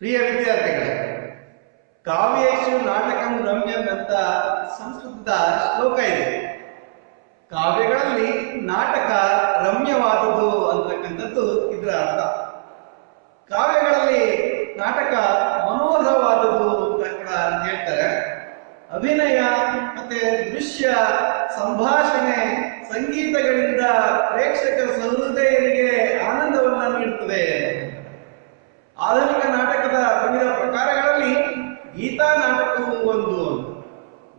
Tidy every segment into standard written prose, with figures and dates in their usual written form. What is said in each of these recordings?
ಪ್ರಿಯ ವಿದ್ಯಾರ್ಥಿಗಳೇ, ಕಾವ್ಯೇಶು ನಾಟಕಂ ರಮ್ಯಂ ಅಂತ ಸಂಸ್ಕೃತದ ಶ್ಲೋಕ ಇದೆ. ಕಾವ್ಯಗಳಲ್ಲಿ ನಾಟಕ ರಮ್ಯವಾದುದು ಅಂತಕ್ಕಂಥದ್ದು ಇದರ ಅರ್ಥ. ಕಾವ್ಯಗಳಲ್ಲಿ ನಾಟಕ ಮನೋಹರವಾದುದು ಅಂತ ಕೂಡ ಹೇಳ್ತಾರೆ. ಅಭಿನಯ ಮತ್ತೆ ದೃಶ್ಯ, ಸಂಭಾಷಣೆ, ಸಂಗೀತಗಳಿಂದ ಪ್ರೇಕ್ಷಕ ಸಹೃದಯರಿಗೆ ಆನಂದವನ್ನ ನೀಡುತ್ತದೆ. ಆಧುನಿಕ ನಾಟಕದ ವಿವಿಧ ಪ್ರಕಾರಗಳಲ್ಲಿ ಗೀತಾ ನಾಟಕವು ಒಂದು.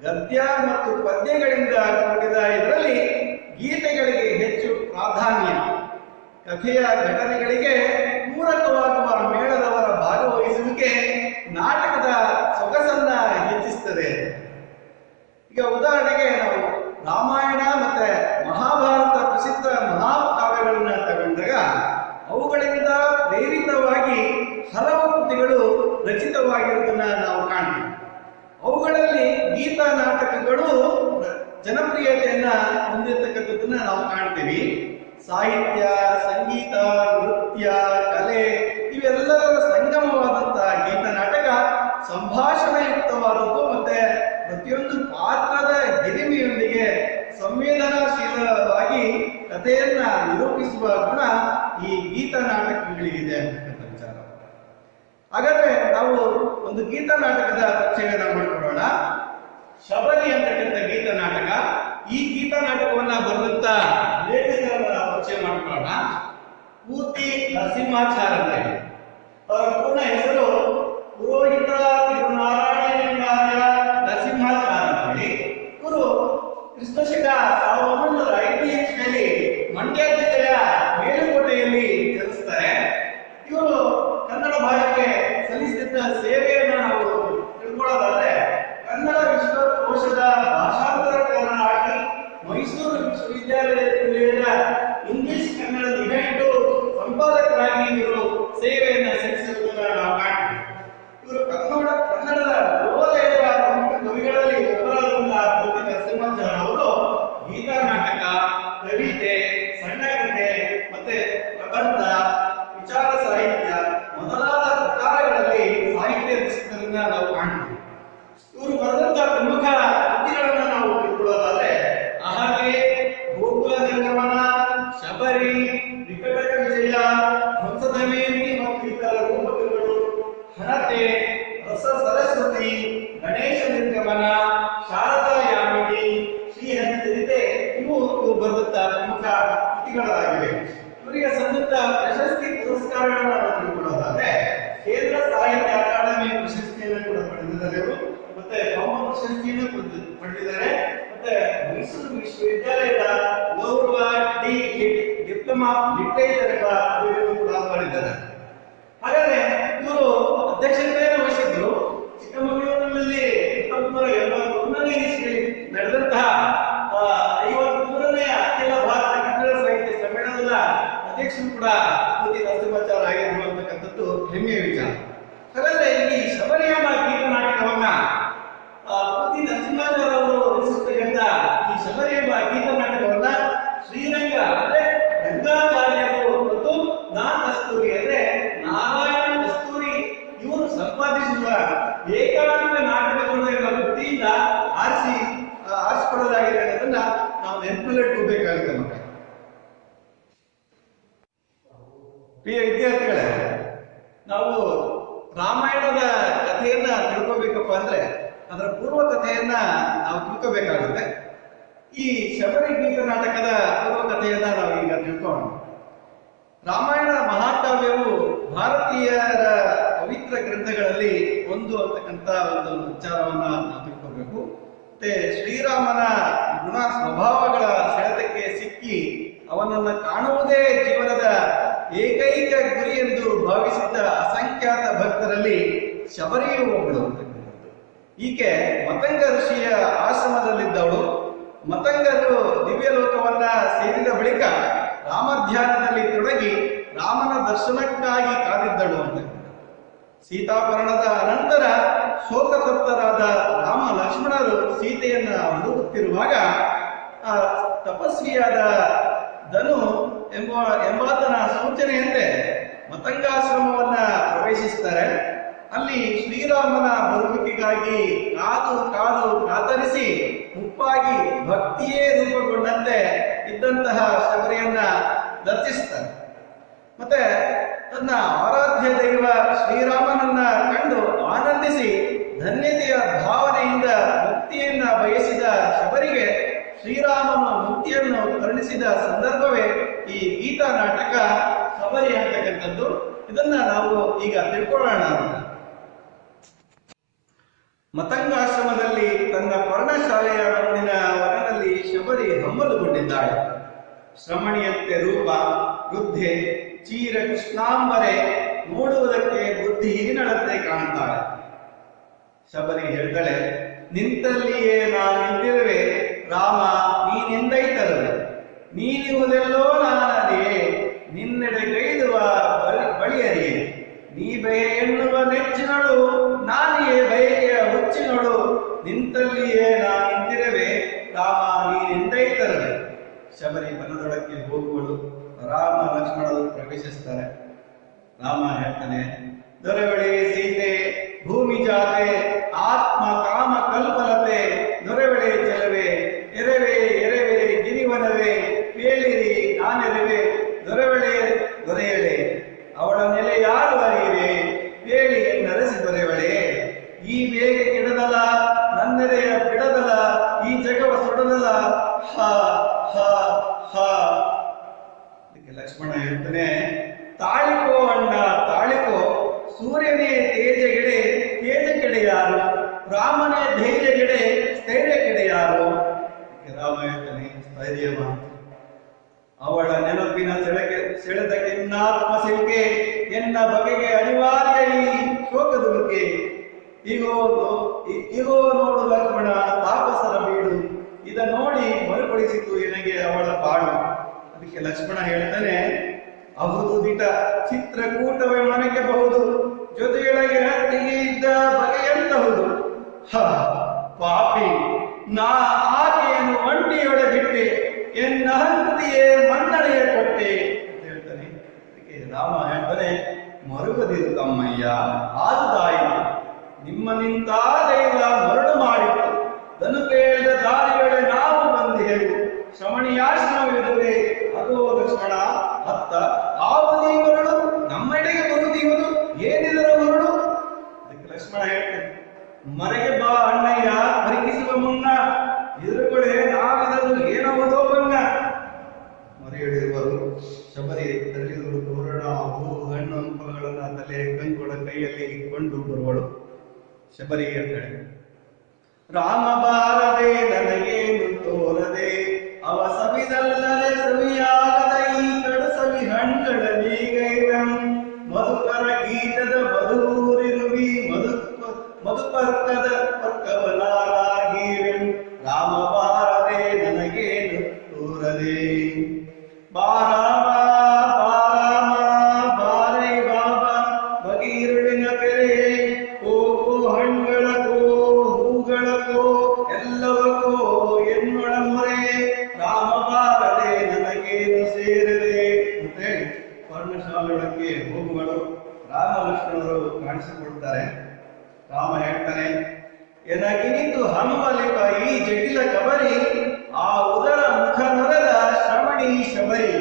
ಗದ್ಯ ಮತ್ತು ಪದ್ಯಗಳಿಂದ ಕೂಡಿದ ಇದರಲ್ಲಿ ಗೀತೆಗಳಿಗೆ ಹೆಚ್ಚು ಪ್ರಾಧಾನ್ಯ. ಕಥೆಯ ಘಟನೆಗಳಿಗೆ ಪೂರಕವಾಗುವ ಮೇಳದವರ ಭಾಗವಹಿಸುವಿಕೆ ನಾಟಕದ ಸೊಗಸನ್ನ ಹೆಚ್ಚಿಸುತ್ತದೆ. ಈಗ ಉದಾಹರಣೆಗೆ ನಾವು ರಾಮಾಯಣ ಮತ್ತೆ ಮಹಾಭಾರತ ಪ್ರಸಿದ್ಧ ಮಹಾಕಾವ್ಯಗಳನ್ನ ತಗೊಂಡಾಗ ಅವುಗಳಿಂದ ಪ್ರೇರಿತವಾಗಿ ಹಲವು ಕೃತಿಗಳು ರಚಿತವಾಗಿರುವುದನ್ನ ನಾವು ಕಾಣ್ತೀವಿ. ಅವುಗಳಲ್ಲಿ ಗೀತಾ ನಾಟಕಗಳು ಜನಪ್ರಿಯತೆಯನ್ನ ಹೊಂದಿರತಕ್ಕಂಥದ್ದನ್ನ ನಾವು ಕಾಣ್ತೀವಿ. ಸಾಹಿತ್ಯ, ಸಂಗೀತ, ನೃತ್ಯ, ಕಲೆ ಇವೆಲ್ಲದರ ಸಂಗಮವಾದಂತಹ ಗೀತ ನಾಟಕ ಸಂಭಾಷಣೆಯುಕ್ತವಾದದ್ದು ಮತ್ತೆ ಪ್ರತಿಯೊಂದು ಪಾತ್ರದ ಹಿರಿಮೆಯೊಂದಿಗೆ ಸಂವೇದನಾಶೀಲವಾಗಿ ಕಥೆಯನ್ನ ನಿರೂಪಿಸುವ ಗುಣ ಈ ಗೀತ ನಾಟಕಗಳಿಗಿದೆ ಅಂತಕ್ಕಂಥ ವಿಚಾರ. ಹಾಗಾದ್ರೆ ನಾವು ಒಂದು ಗೀತ ನಾಟಕದ ಪರಿಚಯನ ಮಾಡಿಕೊಳ್ಳೋಣ. ಶಬರಿ ಅಂತಕ್ಕಂಥ ಗೀತ ನಾಟಕ. ಈ ಗೀತ ನಾಟಕವನ್ನ ಬರೆದಂತ ಲೇಖಕರ ಪರಿಚಯ ಮಾಡಿಕೊಳ್ಳೋಣ. ಪೂತಿ ನರಸಿಂಹಾಚಾರ್ಯ. ಅವರ ಪೂರ್ಣ ಹೆಸರು ಪುರೋಹಿತ ತಿರುನಾರಾಯಣಾರ್ಯ ನರಸಿಂಹಾಚಾರ್ಯ. ಇವರು ಕ್ರಿಸ್ತಶಕ 1905 ಇಸ್ವಿಯಲ್ಲಿ ಮಂಡ್ಯ ಜಿಲ್ಲೆಯ ಮೇಲುಕೋಟೆಯಲ್ಲಿ ಜನಿಸ್ತಾರೆ. ಇವರು ಕನ್ನಡ ಭಾಷೆಗೆ ಸಲ್ಲಿಸಿದ ಸೇವೆಯನ್ನು ನಾವು ತಿಳ್ಕೊಳ್ಳೋದಾದ್ರೆ ಕನ್ನಡ ವಿಶ್ವಕೋಶದ ಭಾಷಾಂತರಕಾರರಾಗಿ ಮೈಸೂರು ವಿಶ್ವವಿದ್ಯಾಲಯದಲ್ಲಿ ಇಂಗ್ಲಿಷ್ ಕನ್ನಡ ನಿಘಂಟು ಸಂಪಾದಕರಾಗಿ ಇವರು ಸೇವೆಯನ್ನು ಸಲ್ಲಿಸಿರುವುದನ್ನು ನಾವು ಕಾಣ್ತೀವಿ. ಇವರು ಕನ್ನಡದ ನವೋದಯದ ಪ್ರಮುಖ ಕವಿಗಳಲ್ಲಿ ಒಬ್ಬರಾದಂತಹ ಪೂತಿ ನರಸಿಂಹಾಚಾರ್ಯ ಅವರು ಗೀತಾ ನಾಟಕ, ಕವಿತೆ, ಸಣ್ಣ ಕಥೆ ಮತ್ತೆ ಪ್ರಬಂಧ, ವಿಚಾರ ಸಾಹಿತ್ಯ ಮೊದಲಾದ ಪ್ರಕಾರಗಳಲ್ಲಿ ಸಾಹಿತ್ಯ ರಚಿಸಿದ್ದನ್ನ ನಾವು ಕಾಣ್ತೀವಿ. ಇವರು ಬರೆದಂತಹ ಪ್ರಮುಖ ಕೃತಿಗಳನ್ನ ನಾವು ತಿಳ್ಕೊಳ್ಳೋದಾದ್ರೆ ಅಹಲ್ಯೆ, ಗೋಕುಲ ನಿರ್ಗಮನ, ಶಬರಿ, ವಿಕಟಕ ವಿಜಯ, ಹಂಸದಮೇಂತಿ ಮತ್ತು ಇತರ ರೂಪಕಗಳು, ಹಣತೆ, ರಸ ಸರಸ್ವತಿ, ಗಣೇಶ ನಿರ್ಗಮನ, ಶಾರದಾ ಯಾಮಿನಿ, ಶ್ರೀಹರಿಚರಿತೆ ಇವು ಬರೆದಂತಹ ಪ್ರಮುಖ ಕೃತಿಗಳಾಗಿವೆ. ಇವರಿಗೆ ಸಂದಂತ ಪ್ರಶಸ್ತಿ ಪುರಸ್ಕಾರಗಳನ್ನು ನಾವು ತಿಳ್ಕೊಳ್ಳೋದಾದ್ರೆ ಕೇಂದ್ರ ಸಾಹಿತ್ಯ ಅಕಾಡೆಮಿ ಪ್ರಶಸ್ತಿಯನ್ನು ಕೂಡ ಪಡೆದಿದ್ದಾರೆ ಇವರು. ಮತ್ತೆ ಪದ್ಮ ಪ್ರಶಸ್ತಿಯನ್ನು ಪಡೆದಿದ್ದಾರೆ. ಮತ್ತೆ ಮೈಸೂರು ವಿಶ್ವವಿದ್ಯಾಲಯದ ಗೌರವ ಡಿಪ್ಲೊಮಾ ಲಿಟರೇಚರ್ ಎಂಬ ಪದವಿಯನ್ನು ಕೂಡ ಪಡೆದಿದ್ದಾರೆ. ಹಾಗಾದ್ರೆ ಇವರು ಅಧ್ಯಕ್ಷತೆಯನ್ನು ವಹಿಸಿದ್ರು. ಚಿಕ್ಕಮಗಳೂರಿನಲ್ಲಿ 1981ನೇ ಇಸ್ವಿಯಲ್ಲಿ ನಡೆದಂತಹ 53ನೇ ಅಖಿಲ ಭಾರತ ಕನ್ನಡ ಸಾಹಿತ್ಯ ಸಮ್ಮೇಳನದ ಅಧ್ಯಕ್ಷರು ಕೂಡ ಪೂತಿ ನರಸಿಂಹಾಚಾರ್ಯ ಆಗಿದ್ರು ಅಂತಕ್ಕಂಥದ್ದು ಹೆಮ್ಮೆಯ ವಿಚಾರ. ಹಾಗಾದ್ರೆ ಈ ಶಬರಿ ಎಂಬ ಗೀತ ನಾಟಕವನ್ನ ಪೂತಿ ನರಸಿಂಹಾಚಾರ್ಯ ಅವರು ರಚಿಸಿರ್ತಕ್ಕಂಥ ಈ ಶಬರಿ ಎಂಬ ಗೀತ ನಾಟಕವನ್ನ ಶ್ರೀರಂಗ ಅಂದ್ರೆ ರಂಗಾಚಾರ್ಯರು ಮತ್ತು ಕಸ್ತೂರಿ ಅಂದ್ರೆ ನಾರಾಯಣ ಕಸ್ತೂರಿ ಇವರು ಸಂಪಾದಿಸಿದ ಏಕಾಂಕ ನಾಟಕಗಳು ಎಂಬ ಕೃತಿಯಿಂದ ಆರಿಸಿಕೊಳ್ಳಲಾಗಿದೆ ಅನ್ನೋದನ್ನ ನಾವು ನೆನಪಿನಲ್ಲಿಟ್ಕೋಬೇಕಾಗುತ್ತೆ ಮಕ್ಕಳು. ಪ್ರಿಯ ವಿದ್ಯಾರ್ಥಿಗಳೇ, ನಾವು ರಾಮಾಯಣದ ಕಥೆಯನ್ನ ತಿಳ್ಕೋಬೇಕಪ್ಪ ಅಂದ್ರೆ ಅದರ ಪೂರ್ವ ಕಥೆಯನ್ನ ನಾವು ತಿಳ್ಕೋಬೇಕಾಗುತ್ತೆ. ಈ ಶಬರಿ ಗೀತ ನಾಟಕದ ಪೂರ್ವ ಕಥೆಯನ್ನ ನಾವು ಈಗ ತಿಳ್ಕೊಳ್ಳೋಣ. ರಾಮಾಯಣ ಮಹಾಕಾವ್ಯವು ಭಾರತೀಯರ ಪವಿತ್ರ ಗ್ರಂಥಗಳಲ್ಲಿ ಒಂದು ಅಂತಕ್ಕಂಥ ಒಂದು ವಿಚಾರವನ್ನ ನಾವು ತಿಳ್ಕೋಬೇಕು. ಮತ್ತೆ ಶ್ರೀರಾಮನ ಗುಣ ಸ್ವಭಾವಗಳ ಸೆಳೆತಕ್ಕೆ ಸಿಕ್ಕಿ ಅವನನ್ನು ಕಾಣುವುದೇ ಜೀವನದ ಏಕೈಕ ಗುರಿ ಎಂದು ಭಾವಿಸಿದ್ದ ಅಸಂಖ್ಯಾತ ಭಕ್ತರಲ್ಲಿ ಶಬರಿಯು ಒಬ್ಬಳು ಅಂತಕ್ಕಂಥದ್ದು. ಈಕೆ ಮತಂಗ ಋಷಿಯ ಆಶ್ರಮದಲ್ಲಿದ್ದವಳು. ಮತಂಗರು ದಿವ್ಯ ಲೋಕವನ್ನ ಸೇರಿದ ಬಳಿಕ ರಾಮಧ್ಯಾನದಲ್ಲಿ ತೊಡಗಿ ರಾಮನ ದರ್ಶನಕ್ಕಾಗಿ ಕಾದಿದ್ದಳು ಅಂತ. ಸೀತಾಪರಣದ ಅನಂತರ ಶೋಕತಪ್ತರಾದ ರಾಮ ಲಕ್ಷ್ಮಣರು ಸೀತೆಯನ್ನ ಹುಡುಕುತ್ತಿರುವಾಗ ತಪಸ್ವಿಯಾದ ಧನು ಎಂಬಾತನ ಸೂಚನೆಯಂತೆ ಮತಂಗಾಶ್ರಮವನ್ನ ಪ್ರವೇಶಿಸ್ತಾರೆ. ಅಲ್ಲಿ ಶ್ರೀರಾಮನ ಬರುವಿಕೆಗಾಗಿ ಕಾದು ಕಾದು ಕಾತರಿಸಿ ಮುಪ್ಪಾಗಿ ಭಕ್ತಿಯೇ ರೂಪುಗೊಂಡಂತೆ ಇದ್ದಂತಹ ಶಬರಿಯನ್ನ ದರ್ಶಿಸ್ತಾರೆ. ಮತ್ತೆ ತನ್ನ ಆರಾಧ್ಯ ದೈವ ಶ್ರೀರಾಮನನ್ನ ಕಂಡು ಆನಂದಿಸಿ ಧನ್ಯತೆಯ ಭಾವನೆಯಿಂದ ಮುಕ್ತಿಯನ್ನ ಬಯಸಿದ ಶಬರಿಗೆ ಶ್ರೀರಾಮನ ಮುಕ್ತಿಯನ್ನು ಕರುಣಿಸಿದ ಸಂದರ್ಭವೇ ಈ ಗೀತಾ ನಾಟಕ ಶಬರಿ ಅಂತಕ್ಕಂಥದ್ದು. ಇದನ್ನ ನಾವು ಈಗ ತಿಳ್ಕೊಳ್ಳೋಣ. ಮತಂಗಾಶ್ರಮದಲ್ಲಿ ತನ್ನ ಪರ್ಣಶಾಲೆಯ ಮುಂದಿನ ವನದಲ್ಲಿ ಶಬರಿ ಹಮ್ಮಲುಗೊಂಡಿದ್ದಾಳೆ. ಶ್ರಮಣಿಯಂತೆ ರೂಪ, ವೃದ್ಧೆ, ಚೀರ ಕೃಷ್ಣಾಂಬರೆ, ನೋಡುವುದಕ್ಕೆ ಬುದ್ಧಿ ಹಿರಿನಳಂತೆ ಕಾಣುತ್ತಾಳೆ. ಶಬರಿ ಹೇಳ್ತಾಳೆ, ನಿಂತಲ್ಲಿಯೇ ನಾನು ನಿಂತಿರುವೆ ರಾಮ, ನೀನೆಂದೈತರುವೆ. ನೀನಿರುವುದೆಲ್ಲೋ ನಾನರಿಯೇ, ನಿನ್ನೆಡೆ ಗೈದುವ ಬಳಿಯರಿಯೇ. ನೀ ಬಯೆ ಎನ್ನುವ ನೆಚ್ಚಿನಳು, ನಾನಿಯೇ ಬಯಕೆಯ ಹುಚ್ಚಿನಳು. ನಿಂತಲ್ಲಿಯೇ ನಾನು ನಿಂತಿರುವೆ ರಾಮ, ನೀನೆಂದೈತರುವೆ. ಶಬರಿ ವನದೊಳಕ್ಕೆ ಹೋಗುವಳು. ರಾಮ ಲಕ್ಷ್ಮಣರು ಪ್ರವೇಶಿಸ್ತಾರೆ. ರಾಮ ಹೇಳ್ತಾನೆ, ದೊರೆವಳೆ ಸೀತೆ, ಭೂಮಿ ಜಾತೆ, ಆತ್ಮ ಕಾಮ ಕಲ್ಪಲತೆ, ದೊರೆವಳೆ ಚೆಲುವೆ, ಎರೆವೆ ಎರೆವೆ ಗಿರಿವನವೇ, ಪೇಳಿರಿ ನಾನೆರೆವೆ, ದೊರೆವಳೆ ದೊರೆಯಳೆ, ಅವಳ ನೆಲೆ ಯಾರು ಅರಿಯಿರೆ, ಪೇಳಿ ಎನ್ನರಸಿ ದೊರೆವಳೆ. ಈ ಬೇಗ ಕೆಡದಲ, ನನ್ನೆರೆಯ ಬಿಡದಲ, ಈ ಜಗವ ಸುಡದಲ, ಹ ಹ ಹ. ಲಕ್ಷ್ಮಣ ಹೇಳ್ತಾನೆ, ತಾಳಿಕೋ ಅಣ್ಣ ತಾಳಿಕೋ, ಸೂರ್ಯನೇ ತೇಜಗೆಡೆ ತೇಜ ಕೆಡೆ ಯಾರು, ರಾಮನೇ ಧೈರ್ಯಗೆಡೆ ಸ್ಥೈರ್ಯ ಕೆಡೆ ಯಾರು. ರಾಮ ಹೇಳ್ತಾನೆ, ಸ್ಥೈರ್ಯವ. ಅವಳ ನೆನಪಿನ ಸೆಳೆದ ಕೆನ್ನಾತ್ಮ ಸಿಲ್ಕೆ, ಎನ್ನ ಬಗೆಗೆ ಅನಿವಾರ್ಯ ಈ ಶೋಕದುಲ್ಕೆ. ಇಗೋ ನೋಡು ಲಕ್ಷ್ಮಣ ತಾಪಸರ ಬೀಡು, ಇದ ನೋಡಿ ಮರುಪಡಿಸಿತು ಎನಗೆ ಅವಳ ಪಾಡು. ಅದಕ್ಕೆ ಲಕ್ಷ್ಮಣ ಹೇಳ್ತಾನೆ, ಅಹುದು ದಿಟ ಚಿತ್ರಕೂಟವೇ ಮನೆಗೆ ಬಹುದು, ಜೊತೆಯೊಳಗೆ ಹತ್ತಿಗೆ ಇದ್ದ ಬಗೆಯಂತಹುದು. ಹ ಪಾಪಿ, ನಾ ಆಕೆಯನ್ನು ಒಂಟಿಯೊಳಗಿಟ್ಟೆ, ಎನ್ನ ಹಂತಿಯೇ ಮನ್ನಣೆಯ ಕೊಟ್ಟೆ ಅಂತ ಹೇಳ್ತಾನೆ. ಅದಕ್ಕೆ ರಾಮ ಹೇಳ್ತಾನೆ, ಮರುಗದಿರು ತಮ್ಮಯ್ಯ, ಆದುದಾಯಿತು. ನಿಮ್ಮ ನಿಂತ ದೈವ ಮರಳು ಮಾಡಿತು, ದನು ಕೇಳಿದ ದಾರಿಯೊಳೆ ನಾವು ಬಂದೆವು. ಶ್ರಮಣಿಯಾಶ್ರಮವಿರುವೆ ಅದೋ ಲಕ್ಷ್ಮಣ ಅತ್ತ, ಆವುದೀ ಮರಳು ನಮ್ಮೆಡೆಗೆ ಬರುವುದಿರುವುದು, ಏನಿದರ ಮರಳು. ಅದಕ್ಕೆ ಲಕ್ಷ್ಮಣ ಹೇಳ್ತಾನೆ, ಮರೆಗೆ ಬಾ ಅಣ್ಣಯ್ಯ, ಪರಿಕಿಸುವ ಮುನ್ನ ಎದುರುಗಳೇ ನಾವಿದನ್ನು ಏನವುದೋ ಬಣ್ಣ. ಮರೆಯಡಿರುವರು ಶಬರಿ ತರಲಿದರು ತೋರಣ, ಹೂ, ಹಣ್ಣು ಹಂಪಲುಗಳನ್ನ ತಲೆ ಕಂಕೊಳ ಕೈಯಲ್ಲಿ ಇಟ್ಕೊಂಡು ಬರುವಳು. ಶಬರಿ ಹೇಳ್ತಾಳೆ, ರಾಮ ಬಾರದೆ ನನಗೇನು ತೋರದೆ, ಅವ ಸವಿದಲ್ಲದೆ ಸವಿಯಾಗದ ಈ ಕಡು ಸವಿ ಹಣ್ಗಳ ನೀಗೈವಂ. ಮಧುಕರ ಗೀತದ ಮಧುರಿರುವಿ, ಮಧುಪರ್ಕದ ಪರ್ಕವನಾರಾಗಿವೆಂ. ರಾಮ ಬಾರದೆ ನನಗೇನು ತೋರದೆ. ಬಾರಾಮ ಬಾರಾಮ ಬಾರೈ ಬಾಬಾ, ಬಗೀರುಳಿನ ಬೆರೆಯೇ, ಕೋಕೋ ಹಣ್ಗಳಕೋ ಹೂಗಳಕೋ ಎಲ್ಲವಕ್ಕೋ ಎನ್ನೊಳ ಮೊರೆ. ರಾಮ ಬಾರದೆ ನನಗೇನು ಸೇರದೆ ಅಂತ ಹೇಳಿ ಪರ್ಣಶಾಲೆಯೊಳಗೆ ಹೋಗುಗಳು. ರಾಮ ಲಕ್ಷ್ಮಣರು ಕಾಣಿಸಿಕೊಳ್ತಾರೆ. ರಾಮ ಹೇಳ್ತಾನೆ, ಎನಗಿನಿತು ಹಂಬಲಿಪ ಈ ಜಟಿಲ ಕಬರಿ, ಆ ಉದರ ಮುಖ ನೊರೆದ ಶ್ರಮಣಿ ಶಬರಿ.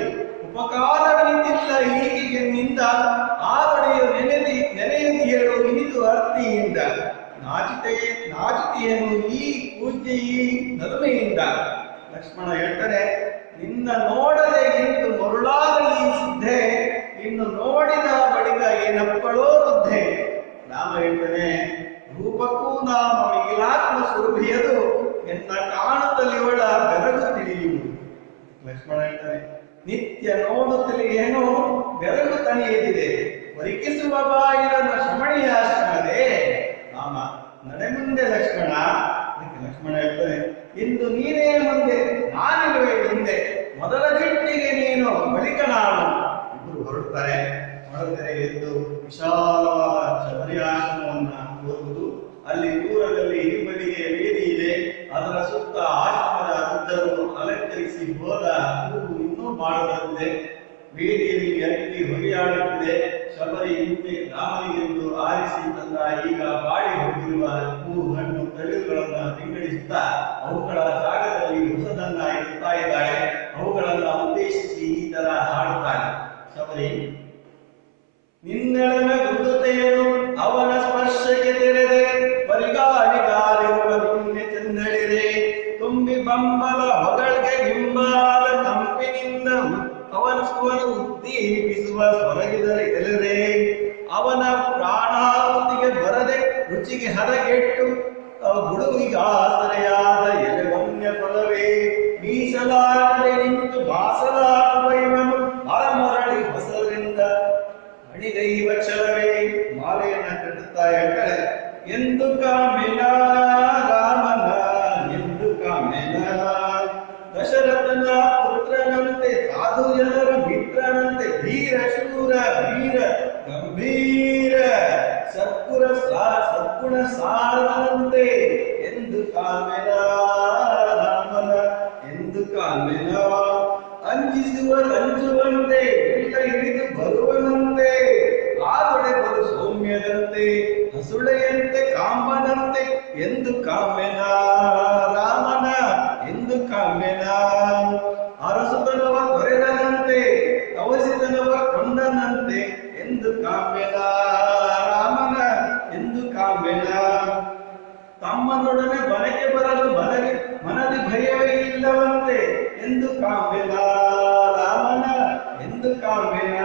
ಉಪಕಾರವನಿತಿಲ್ಲ ಈಕೆಗೆ ನಿಂದ, ಆದೊಡೆಯು ನೆನೆಯುತ್ತಿಯಳು ಇನಿತು ಅರ್ತಿಯಿಂದ. ನಾಚಿತೆಯನ್ನು ಈ ಪೂಜ್ಯ ಈ ನಲುಮೆಯಿಂದ. ಲಕ್ಷ್ಮಣ ಹೇಳ್ತಾರೆ, ನಿನ್ನ ನೋಡದೆ ಇಂದು ಮರುಳಾದ ಈ ಸಿದ್ಧೆ, ಇನ್ನು ನೋಡಿದ ಬಳಿಕ ಏನಪ್ಪಳೋ ಬುದ್ಧೆ. ರಾಮ ಹೇಳ್ತಾನೆ, ರೂಪಕ್ಕೂ ನಾಮ ಮಿಗಿಲಾತ್ಮ ಸುರಭಿಯದು, ಎನ್ನ ಕಾಣುತ್ತಲಿವಳ ಬೆರಗು ತಿಳಿಯುವುದು. ಲಕ್ಷ್ಮಣ ಹೇಳ್ತಾನೆ, ನಿತ್ಯ ನೋಡುತ್ತಲೇ ಏನೋ ಬೆರಗು ತಣಿಯದಿದೆ, ಪರಿಕಿಸುವ ಬಾಯಿರನ ಶ್ರಮಣಿಯಾಶ್ರಮದೇ. ರಾಮ ನಡೆ ಮುಂದೆ ಲಕ್ಷ್ಮಣ. ಅದಕ್ಕೆ ಲಕ್ಷ್ಮಣ ಹೇಳ್ತಾನೆ, ಇಂದು ನೀನೇ ಮುಂದೆ ನಾನಿರುವೆ ಹಿಂದೆ, ಮೊದಲ ದಿಟ್ಟಿಗೆ ನೀನು ಬಳಿಕ ನಾನು. ಇಬ್ಬರು ಹೊರಡ್ತಾರೆ. ಹೊರದರೆ ಎದ್ದು ವಿಶಾಲವಾದ ಶಬರಿ ಆಶ್ರಮವನ್ನ ಹೋಗುವುದು. ಅಲ್ಲಿ ದೂರದಲ್ಲಿ ಹಿರಿಬಲಿಗೆ ವೇದಿ ಇದೆ. ಅದರ ಸುತ್ತ ಆಶ್ರಮದ ವೃದ್ಧರು ಅಲಂಕರಿಸಿ ಹೋದ ಹೂವು ಇನ್ನೂ ಮಾಡಲಾಗಿದೆ. ವೇದಿಯಲ್ಲಿ ಅಕ್ಕಿ ಹೊಗೆಯಾಡುತ್ತಿದೆ. ಶಬರಿ ಹಿಂದೆ ರಾಮನಿಗೆಂದು ಆರಿಸಿ ತಂದ ರುಚಿಗೆ ಹದಗೆಟ್ಟು ಗುಡುಗಿಗಾಸರೆಯಾದ ಎಲೆವನ್ಯ ಫಲವೇ ಮೀಸಲಾಗದೆ ನಿಂತು ಬಾಸಲಾಗುವ ಇವನು ಅರಮರಳಿ ಹೊಸರಿಂದ ಅಣಿಗೈವ ಛಲವೇ. ಮಾಲೆಯನ್ನ ಕಟ್ಟುತ್ತಾ ಹೇಳ್ತಾರೆ, ಎಂದು ಕಾಮೆನ ರಾಮನ ಎಂದು ಕಾಮೆನ ದಶರಥನ ಪುತ್ರನಂತೆ ಸಾಧು ಜನರ ಮಿತ್ರನಂತೆ ಧೀರ ಶೂರ ವೀರ ಗಂಭೀರ ಸದ್ಗುಣ ಸಾರನಂತೆ ಎಂದು ಕಾಮೆನ ರಾಮನ ಎಂದು ಕಾಮೆನ ಅಂಜುವಂತೆ ಎಲ್ಲ ಹಿಡಿದು ಬರುವನಂತೆ ಆದೊಡೆ ಬರು ಸೌಮ್ಯದಂತೆ ಹಸುಳೆಯಂತೆ ಕಾಮನಂತೆ ಎಂದು ಕಾಮೆನ ರಾಮನ ಎಂದು ಕಾಮೆನ ಅರಸುತನವ ದೊರೆದನಂತೆ ತವಸಿತನವ ಕೊಂಡನಂತೆ ಎಂದು ಕಾಮೆನ ರಾಮನ ಎಂದು ಕಾಮೆನ ತಮ್ಮನೊಡನೆ ಬನಕ್ಕೆ ಬರಲು ಮನದಿ ಭಯವೇ ಇಲ್ಲವಂತೆ ಎಂದು ಕಾಮೆನ ರಾಮನ ಎಂದು ಕಾಮೆನ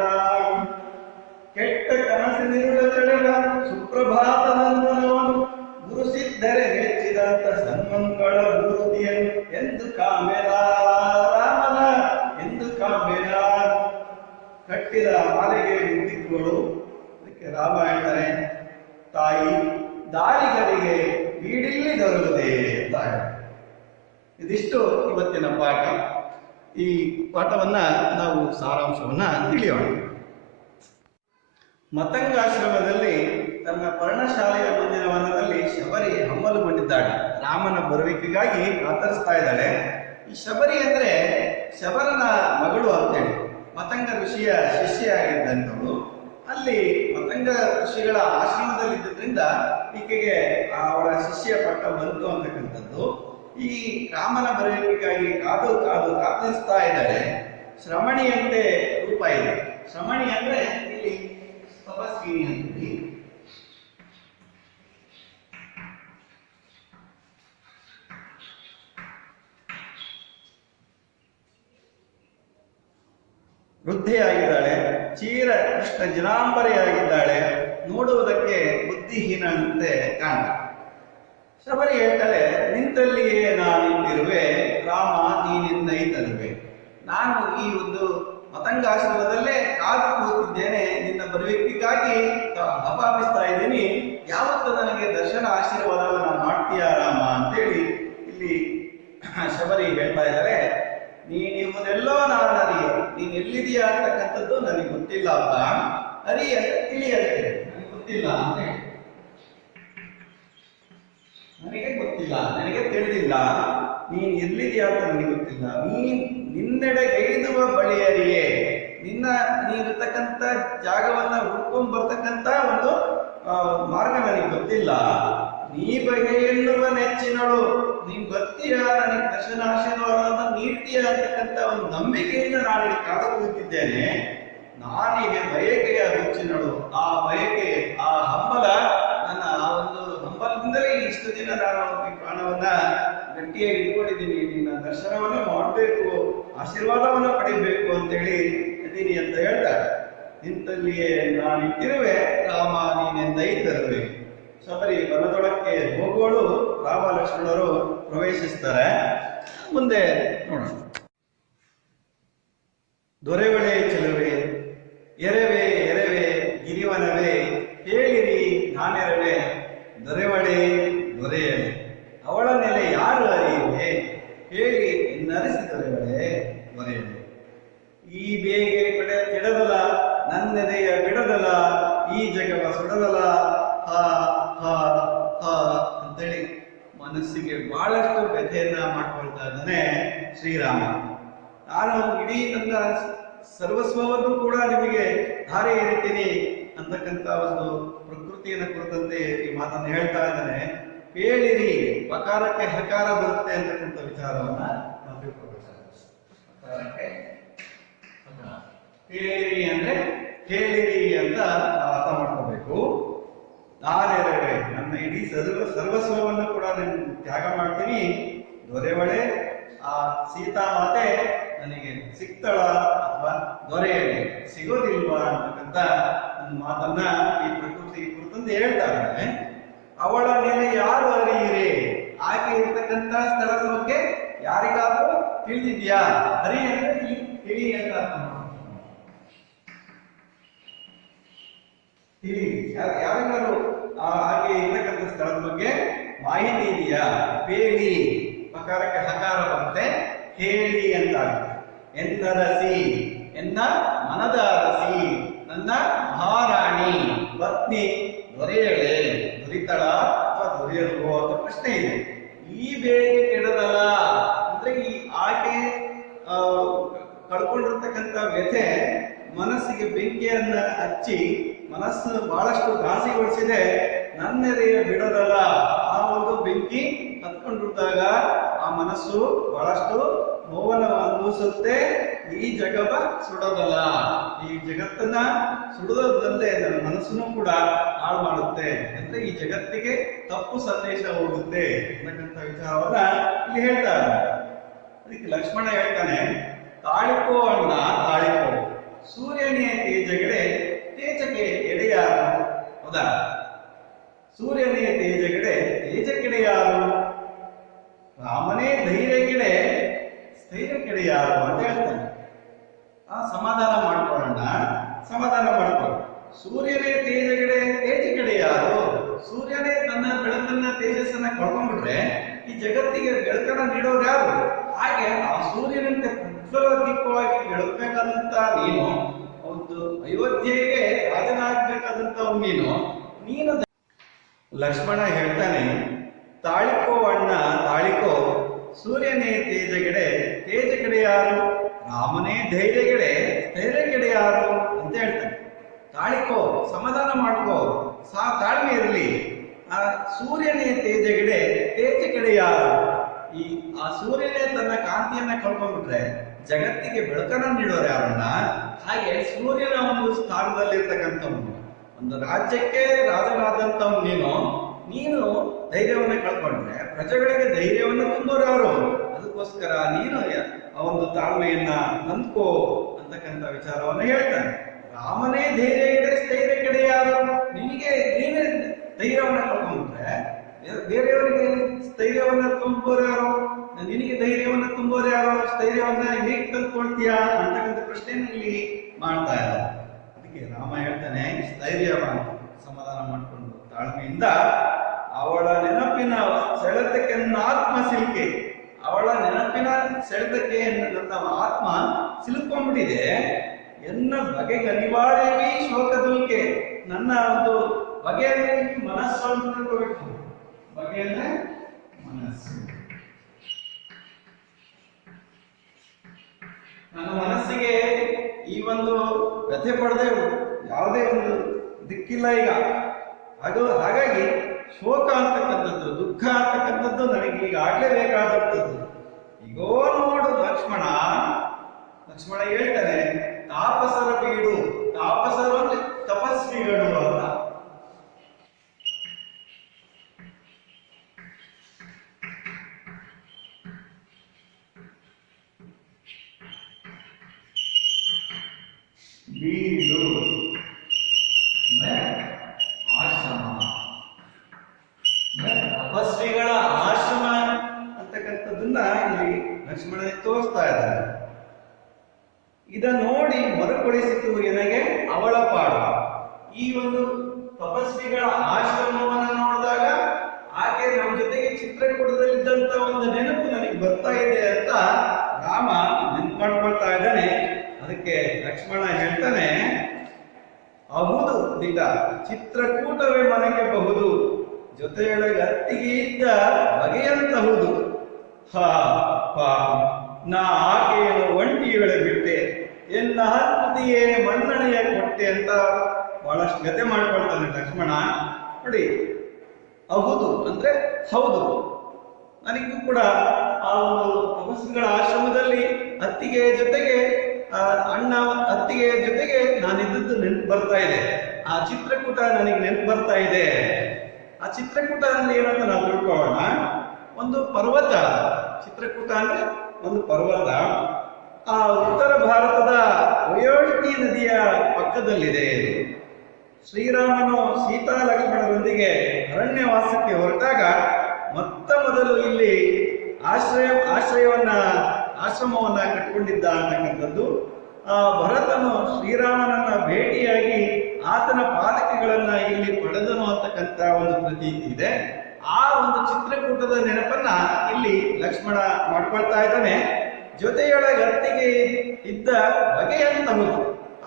ಕೆಟ್ಟ ಕನಸಿನಿರುಳ ತಡೆದ ಸುಪ್ರಭಾತನಂದನವನು ಗುರುಸಿದ್ದರೆ ಮೆಚ್ಚಿದಂತ ಸನ್ಮಂಗಳ ಮೂರ್ತಿಯನ್ನು ಎಂದು ಕಾಮೆನ ರಾಮನ ಎಂದು ಕಾಮೆನ ಕಟ್ಟಿದ ಮಾಲೆಗೆ ಮುತ್ತಿಗಳು. ಅದಕ್ಕೆ ರಾಮ ಹೇಳ್ತಾರೆ, ತಾಯಿ ದಾರಿಗರಿಗೆ ಬೀಡಿಲ್ಲಿ ದೊರಕುವುದೇ ಅಂತ. ಇದಿಷ್ಟು ಇವತ್ತಿನ ಪಾಠ. ಈ ಪಾಠವನ್ನ ನಾವು ಸಾರಾಂಶವನ್ನ ತಿಳಿಯೋಣ. ಮತಂಗಾಶ್ರಮದಲ್ಲಿ ತನ್ನ ಪರ್ಣಶಾಲೆಯ ಮುಂದಿನ ವನದಲ್ಲಿ ಶಬರಿ ಹಮ್ಮಲುಗೊಂಡಿದ್ದಾಳೆ. ರಾಮನ ಬರುವಿಕೆಗಾಗಿ ಕಾತರಿಸ್ತಾ ಇದ್ದಾಳೆ. ಈ ಶಬರಿ ಅಂದ್ರೆ ಶಬರನ ಮಗಳು ಅಂತೇಳಿ ಮತಂಗ ಋಷಿಯ ಶಿಷ್ಯೆಯಾಗಿದ್ದಂಥವಳು. ಅಲ್ಲಿ ಮತಂಗ ಋಷಿಗಳ ಆಶ್ರಮದಲ್ಲಿ ಇದ್ದುದರಿಂದ ಈಕೆಗೆ ಅವರ ಶಿಷ್ಯ ಪಟ್ಟ ಬಂತು ಅಂತಕ್ಕಂಥದ್ದು. ಈ ರಾಮನ ಬರುವಿಕೆಗಾಗಿ ಕಾದು ಕಾದು ಕಾತರಿಸ್ತಾ ಇದ್ದಾಳೆ. ಶ್ರಮಣಿಯಂತೆ ರೂಪ ಇದೆ. ಶ್ರಮಣಿ ಅಂದ್ರೆ ಇಲ್ಲಿ ತಪಸ್ವಿನಿ ಅಂತೇಳಿ. ವೃದ್ಧೆಯಾಗಿದ್ದಾಳೆ. ಚೀರ ಕೃಷ್ಣ ಜನಾಂಬರೆಯಾಗಿದ್ದಾಳೆ. ನೋಡುವುದಕ್ಕೆ ಬುದ್ಧಿಹೀನಂತೆ ಕಾಣ. ಶಬರಿ ಹೇಳ್ತಾಳೆ, ನಿಂತಲ್ಲಿಯೇ ನಾನಿಟ್ಟಿರುವೆ ರಾಮ ನೀನಿಂದೈತರುವೆ. ನಾನು ಈ ಒಂದು ಮತಂಗಾಶ್ರಮದಲ್ಲೇ ಕಾದು ಕೂತಿದ್ದೇನೆ, ನಿನ್ನ ಬರುವಿಕೆಗಾಗಿ ಹಪಾಪಿಸ್ತಾ ಇದ್ದೀನಿ. ಯಾವತ್ತು ನನಗೆ ದರ್ಶನ ಆಶೀರ್ವಾದವನ್ನ ಮಾಡ್ತೀಯ ರಾಮ ಅಂತೇಳಿ ಇಲ್ಲಿ ಶಬರಿ ಹೇಳ್ತಾ ಇದ್ದಾರೆ. ನೀನಿರುವುದೆಲ್ಲೋ ನಾನು ಅರಿಯ, ನೀನ್ ಎಲ್ಲಿದೆಯಾ ಅಂತಕ್ಕಂಥದ್ದು ನನಗೆ ಗೊತ್ತಿಲ್ಲ ಅಪ್ಪ. ಅರಿಯ ತಿಳಿಯತ್ತೆ, ನನಗೆ ಗೊತ್ತಿಲ್ಲ ಅಂತ ಹೇಳಿ. ನನಗೆ ಗೊತ್ತಿಲ್ಲ, ನನಗೆ ತಿಳಿದಿಲ್ಲ, ನೀನ್ ಎಲ್ಲಿದೆಯಾ ಅಂತ ನನಗೆ ಗೊತ್ತಿಲ್ಲ. ನಿನ್ನೆಡೆಗೈದುವ ಬಳಿಯರಿಯೇ, ನೀನಿರ್ತಕ್ಕಂಥ ಜಾಗವನ್ನ ಹುಡ್ಕೊಂಡ್ ಬರ್ತಕ್ಕಂಥ ಒಂದು ಮಾರ್ಗ ನನಗೆ ಗೊತ್ತಿಲ್ಲ. ನೀ ಬಗೆ ಎನ್ನುವ ನೆಚ್ಚಿನಳು, ನೀನ್ ಬರ್ತೀಯ, ನನಗೆ ದರ್ಶನ ಆಶೀರ್ವಾದ ನೀಡ್ತೀಯ ಅಂತಕ್ಕಂಥ ಒಂದು ನಂಬಿಕೆಯಿಂದ ನಾನು ಕಾದು ಕೂತಿದ್ದೇನೆ. ನಾನೀಗ ಬಯಕೆಯ ಹುಚ್ಚಿನಳು. ಆ ಬಯಕೆ, ಆ ಹಂಬಲ, ನನ್ನ ಆ ಒಂದು ಹಂಬಲದಿಂದಲೇ ಇಷ್ಟು ದಿನ ನಾನು ಈ ಪ್ರಾಣವನ್ನ ಗಟ್ಟಿಯಾಗಿ ಇಟ್ಕೊಂಡಿದ್ದೀನಿ. ನಿನ್ನ ದರ್ಶನವನ್ನ ಮಾಡಬೇಕು, ಆಶೀರ್ವಾದವನ್ನ ಪಡಿಬೇಕು ಅಂತೇಳಿ ಇದೀನಿ ಅಂತ ಹೇಳ್ತಾರೆ. ನಿಂತಲ್ಲಿಯೇ ನಾನಿಟ್ಟಿರುವೆ ರಾಮ ನೀನೆಂದೈತರುವೆ. ಶಬರಿ ವನದೊಳಕ್ಕೆ ಹೋಗೋಳು. ರಾಮ ಲಕ್ಷ್ಮಣರು ಪ್ರವೇಶಿಸ್ತಾರೆ. ಮುಂದೆ ನೋಡೋಣ. ದೊರೆವಳೆ ಚೆಲುವೆ ಎರೆವೆ ಎರೆವೆ ಗಿರಿವನವೇ ಹೇಳಿರಿ ನಾನೆರವೆ ದೊರೆವಳೆ ದೊರೆಯಲೆ ಅವಳ ನೆಲೆ ಯಾರು ಅರಿಯೆ ಹೇಳಿ ಎನ್ನರಿಸಿ ದೊರೆವಳೆ ದೊರೆಯಲೆ. ಈ ಬೇಗೆ ಕಡೆ ಕೆಡದಲ ನನ್ನೆದೆಯ ಬಿಡದಲ ಈ ಜಗವ ಸುಡದಲ ಹ ಹ ಹ ಅಂತೇಳಿ ಮನಸ್ಸಿಗೆ ಬಹಳಷ್ಟು ವ್ಯಥೆಯನ್ನ ಮಾಡ್ಕೊಳ್ತಾ ಇದ್ದಾನೆ ಶ್ರೀರಾಮ. ನಾನು ಇಡೀ ನನ್ನ ಸರ್ವಸ್ವವನ್ನು ಕೂಡ ನಿಮಗೆ ಧಾರೆ ಎರಿತೀನಿ ಅಂತಕ್ಕಂಥ ಒಂದು ಪ್ರಕೃತಿಯನ್ನು ಕುರಿತಂತೆ ಈ ಮಾತನ್ನು ಹೇಳ್ತಾ ಇದ್ದಾನೆ. ಹೇಳಿರಿ, ಪಕಾರಕ್ಕೆ ಹಕಾರ ಬರುತ್ತೆ ಅಂತಕ್ಕಂಥ ವಿಚಾರವನ್ನ ನಾವು ತಿಳ್ಕೊಳ್ಬೇಕಾಗುತ್ತೆ. ಪಕಾರಕ್ಕೆ ಹೇಳಿರಿ ಅಂದ್ರೆ ಹೇಳಿರಿ ಅಂತ ನಾವು ಅರ್ಥ ಮಾಡ್ಕೋಬೇಕು. ನಾನೆರವೆ, ನನ್ನ ಇಡೀ ಸರ್ವಸ್ವವನ್ನು ಕೂಡ ನಾನು ತ್ಯಾಗ ಮಾಡ್ತೀನಿ. ದೊರೆವಳೆ, ಆ ಸೀತಾ ಮಾತೆ ನನಗೆ ಸಿಗ್ತಳ ಅಥವಾ ದೊರೆಯಲಿ ಸಿಗೋದಿಲ್ವಾ ಅಂತಕ್ಕಂಥ ಒಂದು ಮಾತನ್ನ ಈ ಪ್ರಕೃತಿ ಕುರಿತಂತೆ ಹೇಳ್ತಾ ಇದ್ದಾನೆ. ಅವಳ ನೆಲೆ ಯಾರು ಅರಿಯಿರೆ. ಆಕೆ ಇರ್ತಕ್ಕಂತ ಸ್ಥಳದ ಬಗ್ಗೆ ಯಾರಿಗಾದ್ರೂ ತಿಳಿದಿದ್ಯಾ? ಅರಿ ಅಂದ್ರೆ ತಿಳಿ ಅಂತ ಅರ್ಥ ಮಾಡ್ಕೊಂಡು ತಿಳಿ. ಯಾರಿಗಾದ್ರು ಹಾಗೆ ಇರ್ತಕ್ಕಂಥ ಸ್ಥಳದ ಬಗ್ಗೆ ಮಾಹಿತಿ ಇದೆಯಾ? ಬೇಡಿ ಪಕಾರಕ್ಕೆ ಹಕಾರ ಬರುತ್ತೆ, ಹೇಳಿ ಅಂತ ಆಗುತ್ತೆ. ಎಂದರಸಿ ಎನ್ನ ಮನದ ಅರಸಿ, ನನ್ನ ಮಹಾರಾಣಿ ಪತ್ನಿ ದೊರೆಯಳೆ. ದೊರಿತಳ ಅಥವಾ ದೊರೆಯಲ್ವೋ ಅಂತ ಪ್ರಶ್ನೆ ಇದೆ. ಈ ಬೇಗೆ ಕೆಡದಲ್ಲ ಅಂದ್ರೆ ಈ ಆಕೆ ಕಳ್ಕೊಂಡಿರ್ತಕ್ಕಂಥ ವ್ಯಥೆ ಮನಸ್ಸಿಗೆ ಬೆಂಕಿಯನ್ನ ಹಚ್ಚಿ ಮನಸ್ಸು ಬಹಳಷ್ಟು ಘಾಸಿಗೊಳಿಸಿದೆ. ನನ್ನೆದೆಯ ಬಿಡದಲ್ಲ. ಆ ಒಂದು ಬೆಂಕಿ ಹತ್ಕೊಂಡಿದ್ದಾಗ ಆ ಮನಸ್ಸು ಬಹಳಷ್ಟು ನೋವನ್ನು ಅನುಭವಿಸುತ್ತೆ. ಈ ಜಗವ ಸುಡೋದಲ್ಲ, ಈ ಜಗತ್ತನ್ನ ಸುಡೋದಲ್ಲದೆ ನನ್ನ ಮನಸ್ಸನ್ನು ಕೂಡ ಹಾಳು ಮಾಡುತ್ತೆ. ಅಂದ್ರೆ ಈ ಜಗತ್ತಿಗೆ ತಪ್ಪು ಸಂದೇಶ ಹೋಗುತ್ತೆ ಅನ್ನಕ್ಕಂಥ ವಿಚಾರವನ್ನ ಇಲ್ಲಿ ಹೇಳ್ತಾರೆ. ಅದಕ್ಕೆ ಲಕ್ಷ್ಮಣ ಹೇಳ್ತಾನೆ, ತಾಳಿಕೋ ಅಣ್ಣ ತಾಳಿಕೋ, ಸೂರ್ಯನೇ ತೇಜಗಡೆ ತೇಜಕ್ಕೆ ಎಡೆಯಾರು. ಹೌದಾ? ಸೂರ್ಯನೇ ತೇಜಗಡೆ ತೇಜಕ್ಕೆಡೆ ಯಾರು? ರಾಮನೇ ಧೈರ್ಯಕ್ಕೆಡೆ ಸ್ಥೈರ್ಯಕ್ಕೆಡೆ ಯಾರು ಅಂತ ಹೇಳ್ತಾನೆ. ಸಮಾಧಾನ ಮಾಡ್ಕೊಳ್ಳೋಣ, ಸಮಾಧಾನ ಮಾಡ್ಕೊ. ಸೂರ್ಯನೇ ತೇಜಗಡೆ ತೇಜಕ್ಕೆಡೆ ಯಾರು? ಸೂರ್ಯನೇ ತನ್ನ ಬೆಳಕನ್ನ ತೇಜಸ್ಸನ್ನ ಕಳ್ಕೊಂಡ್ಬಿಟ್ರೆ ಈ ಜಗತ್ತಿಗೆ ಬೆಳಕನ್ನ ನೀಡೋರು ಯಾರು? ಹಾಗೆ ಆ ಸೂರ್ಯನಂತೆ ಪ್ರಜ್ವಲದೀಪವಾಗಿ ಬೆಳಕಬೇಕಾದಂತ ನೀನು, ಒಂದು ಅಯೋಧ್ಯೆಗೆ ರಾಜನಾಗಬೇಕಾದಂತ ನೀನು ಲಕ್ಷ್ಮಣ ಹೇಳ್ತಾನೆ, ತಾಳಿಕೋ ಅಣ್ಣ ತಾಳಿಕೋ, ಸೂರ್ಯನೇ ತೇಜಗೆಡೆ ತೇಜಗೆಡೆ ಯಾರು? ರಾಮನೇ ಧೈರ್ಯಗೆಡೆ ಧೈರ್ಯಗೆಡೆ ಯಾರು ಅಂತ ಹೇಳ್ತಾನೆ. ತಾಳಿಕೋ, ಸಮಾಧಾನ ಮಾಡ್ಕೋ, ತಾಳ್ಮೆ ಇರಲಿ. ಆ ಸೂರ್ಯನೇ ತೇಜಗೆಡೆ ತೇಜಗೆಡೆ ಯಾರು? ಆ ಸೂರ್ಯನೇ ತನ್ನ ಕಾಂತಿಯನ್ನ ಕಳ್ಕೊಂಡ್ಬಿಟ್ರೆ ಜಗತ್ತಿಗೆ ಬೆಳಕನ್ನ ನೀಡೋರು ಯಾರನ್ನ? ಹಾಗೆ ಸೂರ್ಯನ ಒಂದು ಸ್ಥಾನದಲ್ಲಿರ್ತಕ್ಕಂಥವ್ನು, ಒಂದು ರಾಜ್ಯಕ್ಕೆ ರಾಜನಾದಂಥವ್ ನೀನು ಧೈರ್ಯವನ್ನ ಕಳ್ಕೊಂಡ್ರೆ ಪ್ರಜೆಗಳಿಗೆ ಧೈರ್ಯವನ್ನು ತುಂಬೋರು ಯಾರು? ಅದಕ್ಕೋಸ್ಕರ ನೀನು ಆ ಒಂದು ತಾಳ್ಮೆಯನ್ನ ಹೊಂದ್ಕೋ ಅಂತಕ್ಕಂಥ ವಿಚಾರವನ್ನು ಹೇಳ್ತಾನೆ. ರಾಮನೇ ಧೈರ್ಯ ಸ್ಥೈರ್ಯ ಕಡೆ ಯಾರು? ನೀನೇ ಧೈರ್ಯವನ್ನ ಕಳ್ಕೊಂಡ್ರೆ ಬೇರೆಯವರಿಗೆ ಸ್ಥೈರ್ಯವನ್ನ ತುಂಬೋರು ಯಾರು? ನಿನಗೆ ಧೈರ್ಯವನ್ನ ತುಂಬೋರು ಯಾರು? ಸ್ಥೈರ್ಯವನ್ನ ಹೇಗೆ ತಂದ್ಕೊಳ್ತೀಯಾ ಅಂತಕ್ಕಂಥ ಪ್ರಶ್ನೆಯನ್ನು ಇಲ್ಲಿ ಮಾಡ್ತಾ ಇದ್ದಾರೆ. ಅದಕ್ಕೆ ರಾಮ ಹೇಳ್ತಾನೆ, ಸ್ಥೈರ್ಯವ ಸಮಾಧಾನ ಮಾಡಿಕೊಂಡು ತಾಳ್ಮೆಯಿಂದ ಅವಳ ನೆನಪಿನ ಸೆಳೆತಕ್ಕೆ ನನ್ನ ಆತ್ಮ ಸಿಲುಕೆ. ಅವಳ ನೆನಪಿನ ಸೆಳೆತಕ್ಕೆ ನನ್ನ ಆತ್ಮ ಸಿಲುಕೊಂಡ್ಬಿಟ್ಟಿದೆ. ಎನ್ನ ಬಗೆಗೆ ಅನಿವಾರ್ಯವೇ ಶೋಕದುಲ್ಕೆ. ನನ್ನ ಒಂದು ಬಗೆಯಲ್ಲಿ ಮನಸ್ಸನ್ನು ತಿಳ್ಕೋಬೇಕು. ಬಗೆಯಲ್ಲೇ ಮನಸ್ಸು. ನನ್ನ ಮನಸ್ಸಿಗೆ ಈ ಒಂದು ವ್ಯಥೆ ಪಡದೆ ಯಾವುದೇ ಒಂದು ದಿಕ್ಕಿಲ್ಲ ಈಗ. ಹಾಗಾಗಿ ಶೋಕ ಅಂತಕ್ಕಂಥದ್ದು, ದುಃಖ ಅಂತಕ್ಕಂಥದ್ದು ನನಗೆ ಈಗ ಆಗ್ಲೇಬೇಕಾದಂಥದ್ದು. ಈಗೋ ನೋಡು ಲಕ್ಷ್ಮಣ ಹೇಳ್ತಾನೆ, ತಾಪಸರ ಬೀಡು. ತಾಪಸರು ಅಂದ್ರೆ ತಪಸ್ವಿಗಳು ಅಂತ. ಬೀಡು ಆಶ್ರಮ, ತಪಸ್ವಿಗಳ ಆಶ್ರಮ ಅಂತಕ್ಕಂಥದ್ದನ್ನ ಇಲ್ಲಿ ಲಕ್ಷ್ಮಣ ತೋರಿಸ್ತಾ ಇದ್ದಾರೆ. ಇದ ನೋಡಿ ಮರುಕಳಿಸಿತು ಎನಗೆ ಅವಳ ಪಾಡು. ಈ ಒಂದು ತಪಸ್ವಿಗಳ ಆಶ್ರಮವನ್ನು ನೋಡಿದಾಗ ಆಕೆ ನಮ್ಮ ಜೊತೆಗೆ ಚಿತ್ರಕೂಟದಲ್ಲಿದ್ದಂತ ಒಂದು ನೆನಪು ನನಗೆ ಬರ್ತಾ ಇದೆ ಅಂತ ರಾಮ ನೆನಪು ಮಾಡ್ಕೊಳ್ತಾ ಇದ್ದಾನೆ. ಅದಕ್ಕೆ ಲಕ್ಷ್ಮಣ ಹೇಳ್ತಾನೆ, ಅಹುದು ದಿಟ ಚಿತ್ರಕೂಟವೇ ಮನೆಗೆ ಬಹುದು, ಜೊತೆಯೊಳಗೆ ಅತ್ತಿಗೆ ಇದ್ದ ಬಗೆಯಂತಹುದು. ನಾ ಆಕೆಯನ್ನು ಒಂಟಿಯೊಳೆ ಬಿಟ್ಟೆ, ಎನ್ನ ಹತ್ತಿಯೇ ಮನ್ನಣೆಯ ಕೊಟ್ಟೆ ಅಂತ ಬಹಳಷ್ಟು ಗತೆ ಮಾಡ್ಕೊಳ್ತಾನೆ ಲಕ್ಷ್ಮಣ. ನೋಡಿ, ಹೌದು ಅಂದ್ರೆ ಹೌದು, ನನಗೂ ಕೂಡ ಆ ಒಂದು ತಪಸ್ಸುಗಳ ಆಶ್ರಮದಲ್ಲಿ ಅತ್ತಿಗೆ ಜೊತೆಗೆ ಅತ್ತಿಗೆ ಜೊತೆಗೆ ನಾನಿದ್ದದ್ದು ನೆನಪು ಬರ್ತಾ ಇದೆ. ಆ ಚಿತ್ರಕೂಟ ನನಗೆ ನೆನಪು ಬರ್ತಾ ಇದೆ. ಆ ಚಿತ್ರಕೂಟ ಅಂದ್ರೆ ಏನಂತ ನಾವು ತಿಳ್ಕೊಳ್ಳೋಣ. ಒಂದು ಪರ್ವತ, ಚಿತ್ರಕೂಟ ಅಂದ್ರೆ ಒಂದು ಪರ್ವತ. ಆ ಉತ್ತರ ಭಾರತದ ವಯೋಷ್ಣಿ ನದಿಯ ಪಕ್ಕದಲ್ಲಿದೆ ಇದು. ಶ್ರೀರಾಮನು ಸೀತಾ ಲಕ್ಷ್ಮಣರೊಂದಿಗೆ ಅರಣ್ಯವಾಸಕ್ಕೆ ಹೊರಟಾಗ ಮೊದಲು ಇಲ್ಲಿ ಆಶ್ರಮವನ್ನ ಕಟ್ಟಿಕೊಂಡಿದ್ದ ಅಂತಕ್ಕಂಥದ್ದು. ಭರತನು ಶ್ರೀರಾಮನನ್ನ ಭೇಟಿಯಾಗಿ ಆತನ ಪಾದಕೆಗಳನ್ನ ಇಲ್ಲಿ ಪಡೆದನು ಅಂತಕ್ಕಂಥ ಒಂದು ಪ್ರತೀತಿ ಇದೆ. ಆ ಒಂದು ಚಿತ್ರಕೂಟದ ನೆನಪನ್ನ ಇಲ್ಲಿ ಲಕ್ಷ್ಮಣ ಮಾಡ್ಕೊಳ್ತಾ ಇದ್ದಾನೆ. ಜೊತೆಯೊಳಗೆ ಅತ್ತಿಗೆ ಇದ್ದ ಬಗೆಯಂತಹುದು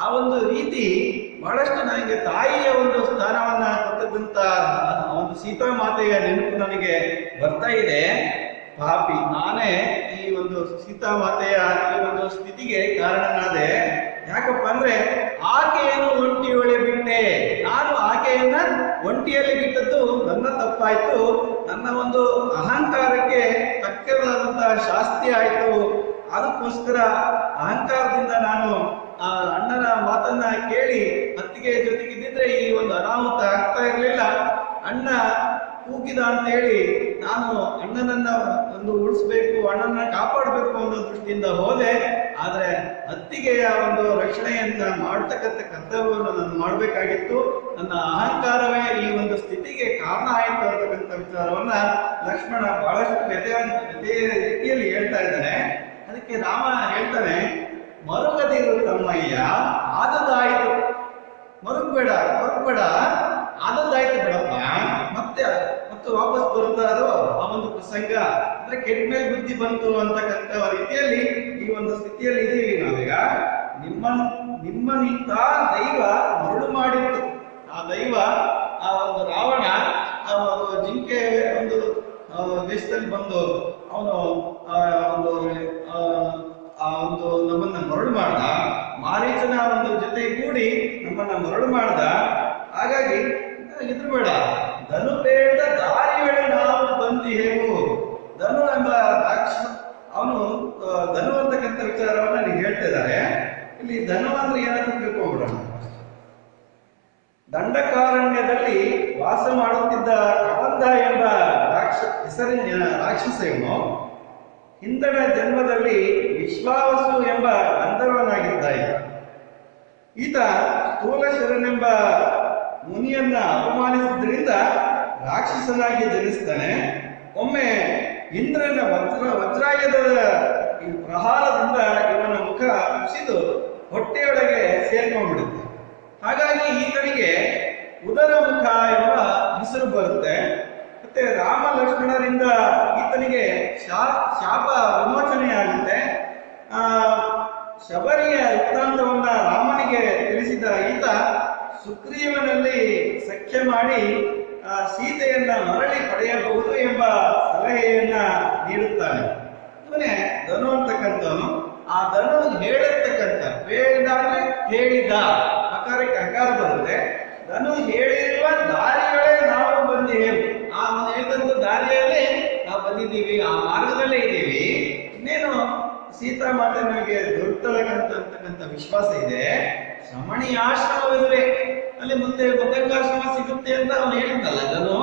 ಆ ಒಂದು ರೀತಿ ಬಹಳಷ್ಟು ನನಗೆ ತಾಯಿಯ ಒಂದು ಸ್ಥಾನವನ್ನ ಕೊಟ್ಟದಂತ ಒಂದು ಸೀತಾ ಮಾತೆಯ ನೆನಪು ನನಗೆ ಬರ್ತಾ ಇದೆ. ಪಾಪಿ ನಾನೇ ಈ ಒಂದು ಸೀತಾ ಮಾತೆಯ ಈ ಒಂದು ಸ್ಥಿತಿಗೆ ಕಾರಣನಾದೆ. ಯಾಕಪ್ಪ ಅಂದ್ರೆ ಆಕೆಯನ್ನು ಒಂಟಿಯೊಳೆ ಬಿಟ್ಟೆ. ನಾನು ಆಕೆಯನ್ನ ಒಂಟಿಯಲ್ಲಿ ಬಿಟ್ಟದ್ದು ನನ್ನ ತಪ್ಪಾಯ್ತು. ನನ್ನ ಒಂದು ಅಹಂಕಾರಕ್ಕೆ ತಕ್ಕದಾದಂತಹ ಶಾಸ್ತಿ ಆಯ್ತು. ಅದಕ್ಕೋಸ್ಕರ ಅಹಂಕಾರದಿಂದ ನಾನು ಆ ಅಣ್ಣನ ಮಾತನ್ನ ಕೇಳಿ ಅತ್ತಿಗೆ ಜೊತೆಗಿದ್ದಿದ್ರೆ ಈ ಒಂದು ಅನಾಹುತ ಆಗ್ತಾ ಇರಲಿಲ್ಲ. ಅಣ್ಣ ಕೂಗಿದ ಅಂತ ಹೇಳಿ ನಾನು ಅಣ್ಣನನ್ನ ಒಂದು ಉಳಿಸ್ಬೇಕು, ಅಣ್ಣನ ಕಾಪಾಡಬೇಕು ಅನ್ನೋ ದೃಷ್ಟಿಯಿಂದ ಹೋದೆ. ಆದ್ರೆ ಅತ್ತಿಗೆಯ ಒಂದು ರಕ್ಷಣೆಯನ್ನ ಮಾಡ್ತಕ್ಕಂಥ ಕರ್ತವ್ಯವನ್ನು ನಾನು ಮಾಡಬೇಕಾಗಿತ್ತು. ನನ್ನ ಅಹಂಕಾರವೇ ಈ ಒಂದು ಸ್ಥಿತಿಗೆ ಕಾರಣ ಆಯಿತು ಅಂತಕ್ಕಂಥ ವಿಚಾರವನ್ನ ಲಕ್ಷ್ಮಣ ಬಹಳಷ್ಟು ವ್ಯತೆಯ ರೀತಿಯಲ್ಲಿ ಹೇಳ್ತಾ ಇದ್ದಾನೆ. ಅದಕ್ಕೆ ರಾಮ ಹೇಳ್ತಾನೆ, ಮರುಗದಿರು ತಮ್ಮಯ್ಯ ಆದದಾಯಿತು. ಮರುಗ್ಬೇಡ ಆದದಾಯ್ತು ಬಿಡಪ್ಪ. ಮತ್ತೆ ವಾಪಸ್ ಬರುತ್ತಾ ಅದು ಆ ಒಂದು ಪ್ರಸಂಗ ಅಂದ್ರೆ ಕೆಟ್ಟ ಮೇಲೆ ಬುದ್ಧಿ ಬಂತು ಅಂತಕ್ಕಂಥ ರೀತಿಯಲ್ಲಿ ಈ ಒಂದು ಸ್ಥಿತಿಯಲ್ಲಿ ಇದೀವಿ ನಾವೀಗ. ನಿಮ್ಮನಿಂದ ದೈವ ಮರಳು ಮಾಡಿತ್ತು. ಆ ದೈವ ಆ ಒಂದು ರಾವಣ ಆ ಒಂದು ಜಿಂಕೆ ಒಂದು ದೇಶದಲ್ಲಿ ಬಂದು ಅವನು ಒಂದು ನಮ್ಮನ್ನ ಮರಳು ಮಾಡ್ದ. ಮಾರೀಚನ ಒಂದು ಜೊತೆ ಕೂಡಿ ನಮ್ಮನ್ನ ಮರಳು ಮಾಡ್ದ. ಹಾಗಾಗಿ ಇದ್ರ ಬೇಡ, ಧನು ಬೇಡ ದಾರಿ ವೇಳೆ ನಾವು ಬಂದಿಹೇವು. ಧನು ಎಂಬ ರಾಕ್ಷಸ ಅವನು ಧನು ಅಂತಕ್ಕಂಥ ವಿಚಾರವನ್ನ ನೀವು ಹೇಳ್ತಾ ಇದ್ದಾರೆ. ಇಲ್ಲಿ ಧನು ಅಂದ್ರೆ ಏನಂತ ತಿಳ್ಕೊಂಡ್ಬಿಡೋಣ. ದಂಡಕಾರಣ್ಯದಲ್ಲಿ ವಾಸ ಮಾಡುತ್ತಿದ್ದ ಕಬಂಧ ಎಂಬ ಹೆಸರಿನ ರಾಕ್ಷಸ ಇವನು. ಹಿಂದಣ ಜನ್ಮದಲ್ಲಿ ವಿಶ್ವಾವಸು ಎಂಬ ಗಂಧರ್ವನಾಗಿದ್ದ ಈತ ಸ್ಥೂಲಶರನೆಂಬ ಮುನಿಯನ್ನ ಅಪಮಾನಿಸಿದ್ರಿಂದ ರಾಕ್ಷಸನಾಗಿ ಜನಿಸ್ತಾನೆ. ಒಮ್ಮೆ ಇಂದ್ರನ ವಜ್ರಾಯದ ಪ್ರಹಾರದಿಂದ ಇವನ ಮುಖ ಕುಸಿದು ಹೊಟ್ಟೆಯೊಳಗೆ ಸೇರ್ಕೊಂಡ್ಬಿಡುತ್ತೆ. ಹಾಗಾಗಿ ಈತನಿಗೆ ಉದರ ಮುಖ ಎಂಬ ಹೆಸರು ಬರುತ್ತೆ. ಮತ್ತೆ ರಾಮ ಲಕ್ಷ್ಮಣರಿಂದ ಈತನಿಗೆ ಶಾಪ ವಿಮೋಚನೆಯಾಗುತ್ತೆ. ಶಬರಿಯ ವೃತ್ತಾಂತವನ್ನ ರಾಮನಿಗೆ ತಿಳಿಸಿದ ಈತ ಸುಗ್ರೀವನಲ್ಲಿ ಸಖ್ಯ ಮಾಡಿ ಸೀತೆಯನ್ನ ಮರಳಿ ಪಡೆಯಬಹುದು ಎಂಬ ಸಲಹೆಯನ್ನ ನೀಡುತ್ತಾನೆ. ಇವನೇ ಧನು ಅಂತಕ್ಕಂಥವನು. ಆ ಧನು ಹೇಳಿರ್ತಕ್ಕಂಥ ಹೇಳಿದ ಅಂದ್ರೆ ಹೇಳಿದ ಅಕಾರಕ್ಕೆ ಅಕಾರ ಬರುತ್ತೆ. ಧನು ಹೇಳಿರುವ ದಾರಿಗಳೇ ನಾವು ಬಂದಿದ್ದೇವೆ. ಆ ಹೇಳಿದಂತ ದಾರಿಯಲ್ಲಿ ನಾವು ಬಂದಿದ್ದೀವಿ, ಆ ಮಾರ್ಗದಲ್ಲೇ ಇದ್ದೀವಿ. ಇನ್ನೇನು ಸೀತಾ ಮಾತೆ ನಮಗೆ ದೊರೆತಕ್ಕಂತ ವಿಶ್ವಾಸ ಇದೆ. ಶ್ರಮಣಿ ಆಶ್ರಮವಿದ್ರೆ ಅಲ್ಲಿ ಮುಂದೆ ಮತಂಗಾಶ್ರಮ ಸಿಗುತ್ತೆ ಅಂತ ಅವನು ಹೇಳಿದ್ದಲ್ಲ ಧನು.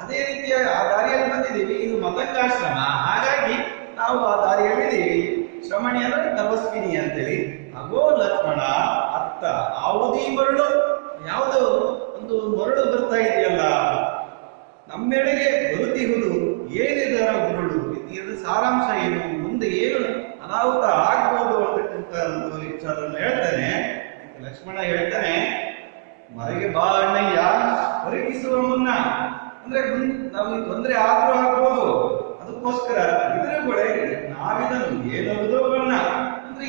ಅದೇ ರೀತಿಯ ಆ ದಾರಿಯಲ್ಲಿ ಬಂದಿದ್ದೀವಿ. ಇದು ಮತಂಗಾಶ್ರಮ, ಹಾಗಾಗಿ ನಾವು ಆ ದಾರಿಯಲ್ಲಿದ್ದೀವಿ. ಶ್ರಮಣಿ ಅಂದ್ರೆ ತಪಸ್ವಿನಿ ಅಂತೇಳಿ. ಅಗೋ ಲಕ್ಷ್ಮಣ ಅರ್ಥ ಯಾವುದೀ ಮರಳು, ಯಾವುದೋ ಒಂದು ಮರಳು ಬರ್ತಾ ಇದೆಯಲ್ಲ ನಮ್ಮೆಡೆಗೆ ಬರುತ್ತಿರುವುದು ಏನಿದರ ಮರಳು. ಇದರ ಸಾರಾಂಶ ಏನು, ಮುಂದೆ ಏನು ಅನಾಹುತ ಆಗ್ಬೋದು ಅಂತಕ್ಕಂಥ ಒಂದು ವಿಚಾರವನ್ನು ಹೇಳ್ತಾನೆ. ಲಕ್ಷ್ಮಣ ಹೇಳ್ತಾನೆ, ಮರೆಗೆ ಬಾ ಅಣ್ಣಯ್ಯ, ಹೊರಗಿಸುವ ಮುನ್ನ ಅಂದ್ರೆ ನಮಗೆ ತೊಂದರೆ ಆದ್ರೂ ಆಗ್ಬೋದು. ಅದಕ್ಕೋಸ್ಕರ ಇದರ ನಾವಿದನ್ನು ಏನೋ ಬಣ್ಣ ಅಂದ್ರೆ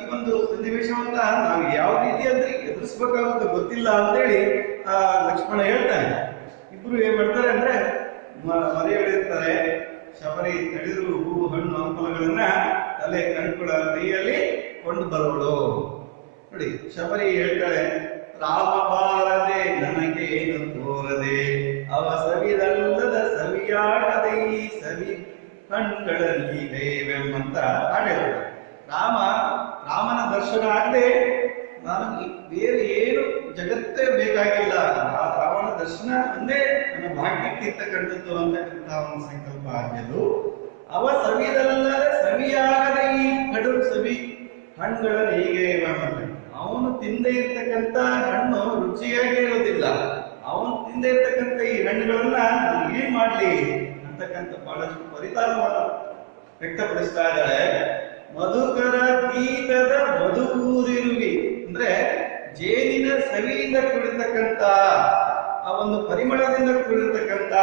ಈ ಒಂದು ಸನ್ನಿವೇಶವನ್ನ ನಾವು ಯಾವ ರೀತಿ ಅಂದ್ರೆ ಎದುರಿಸ್ಬೇಕಾಗುತ್ತೆ ಗೊತ್ತಿಲ್ಲ ಅಂತೇಳಿ ಲಕ್ಷ್ಮಣ ಹೇಳ್ತಾನೆ. ಇಬ್ರು ಏನ್ ಮಾಡ್ತಾರೆ ಅಂದ್ರೆ ಮರೆ ಎಳೆಯುತ್ತಾರೆ. ಶಬರಿ ತಳಿರು ಹೂ ಹಣ್ಣು ಹಂಪಲುಗಳನ್ನ ತಲೆ ಕಣ್ಕುಳ ಕೈಯಲ್ಲಿ ಕೊಂಡು ಬರೋಳು. ನೋಡಿ, ಶಬರಿ ಹೇಳ್ತಾಳೆ, ರಾಮ ಬಾರದೆ ನನಗೇನು ತೋರದೆ, ಅವ ಸವಿದಲ್ಲದ ಸವಿಯಾಟದೆ ಈ ಸವಿ ಕಣ್ಗಳಲ್ಲಿ ದೇವೆಂಬಂತ ಹಾಡಿದ್ರು. ರಾಮನ ದರ್ಶನ ಆಗದೆ ನನಗೆ ಬೇರೆ ಏನು ಜಗತ್ತೇ ಬೇಕಾಗಿಲ್ಲ. ಆ ರಾವಣ ದರ್ಶನ ಒಂದೇ ನನ್ನ ಭಾಗ್ಯಕ್ಕೆ ಇರ್ತಕ್ಕಂಥದ್ದು ಅಂತಕ್ಕಂಥ ಒಂದು ಸಂಕಲ್ಪ ಆಗ್ಯದು. ಅವ ಸವಿದಲ್ಲದ ಸವಿಯಾಗದ ಈ ಕಡು ಸವಿ ಹಣ್ಣುಗಳನ್ನು ಹೀಗೆ ಮಾಡ್ತಾರೆ. ಅವ ಅವನು ತಿಂದೇ ಇರ್ತಕ್ಕಂಥ ಹಣ್ಣು ರುಚಿಯಾಗಿ ಇರೋದಿಲ್ಲ. ಅವನು ತಿಂದೇ ಇರ್ತಕ್ಕಂಥ ಈ ಹಣ್ಣುಗಳನ್ನ ನಾನು ಏನ್ ಮಾಡ್ಲಿ ಅಂತಕ್ಕಂಥ ಬಹಳಷ್ಟು ಪರಿತಾಪವನ್ನು ವ್ಯಕ್ತಪಡಿಸ್ತಾ ಇದ್ದಾಳೆ. ಮಧುಕರ ಗೀತದ ಮಧುಕೂರಿರುವಿ ಅಂದ್ರೆ ಜೇನಿನ ಸವಿಯಿಂದ ಕೂಡಿರ್ತಕ್ಕಂಥ ಆ ಒಂದು ಪರಿಮಳದಿಂದ ಕೂಡಿರ್ತಕ್ಕಂಥ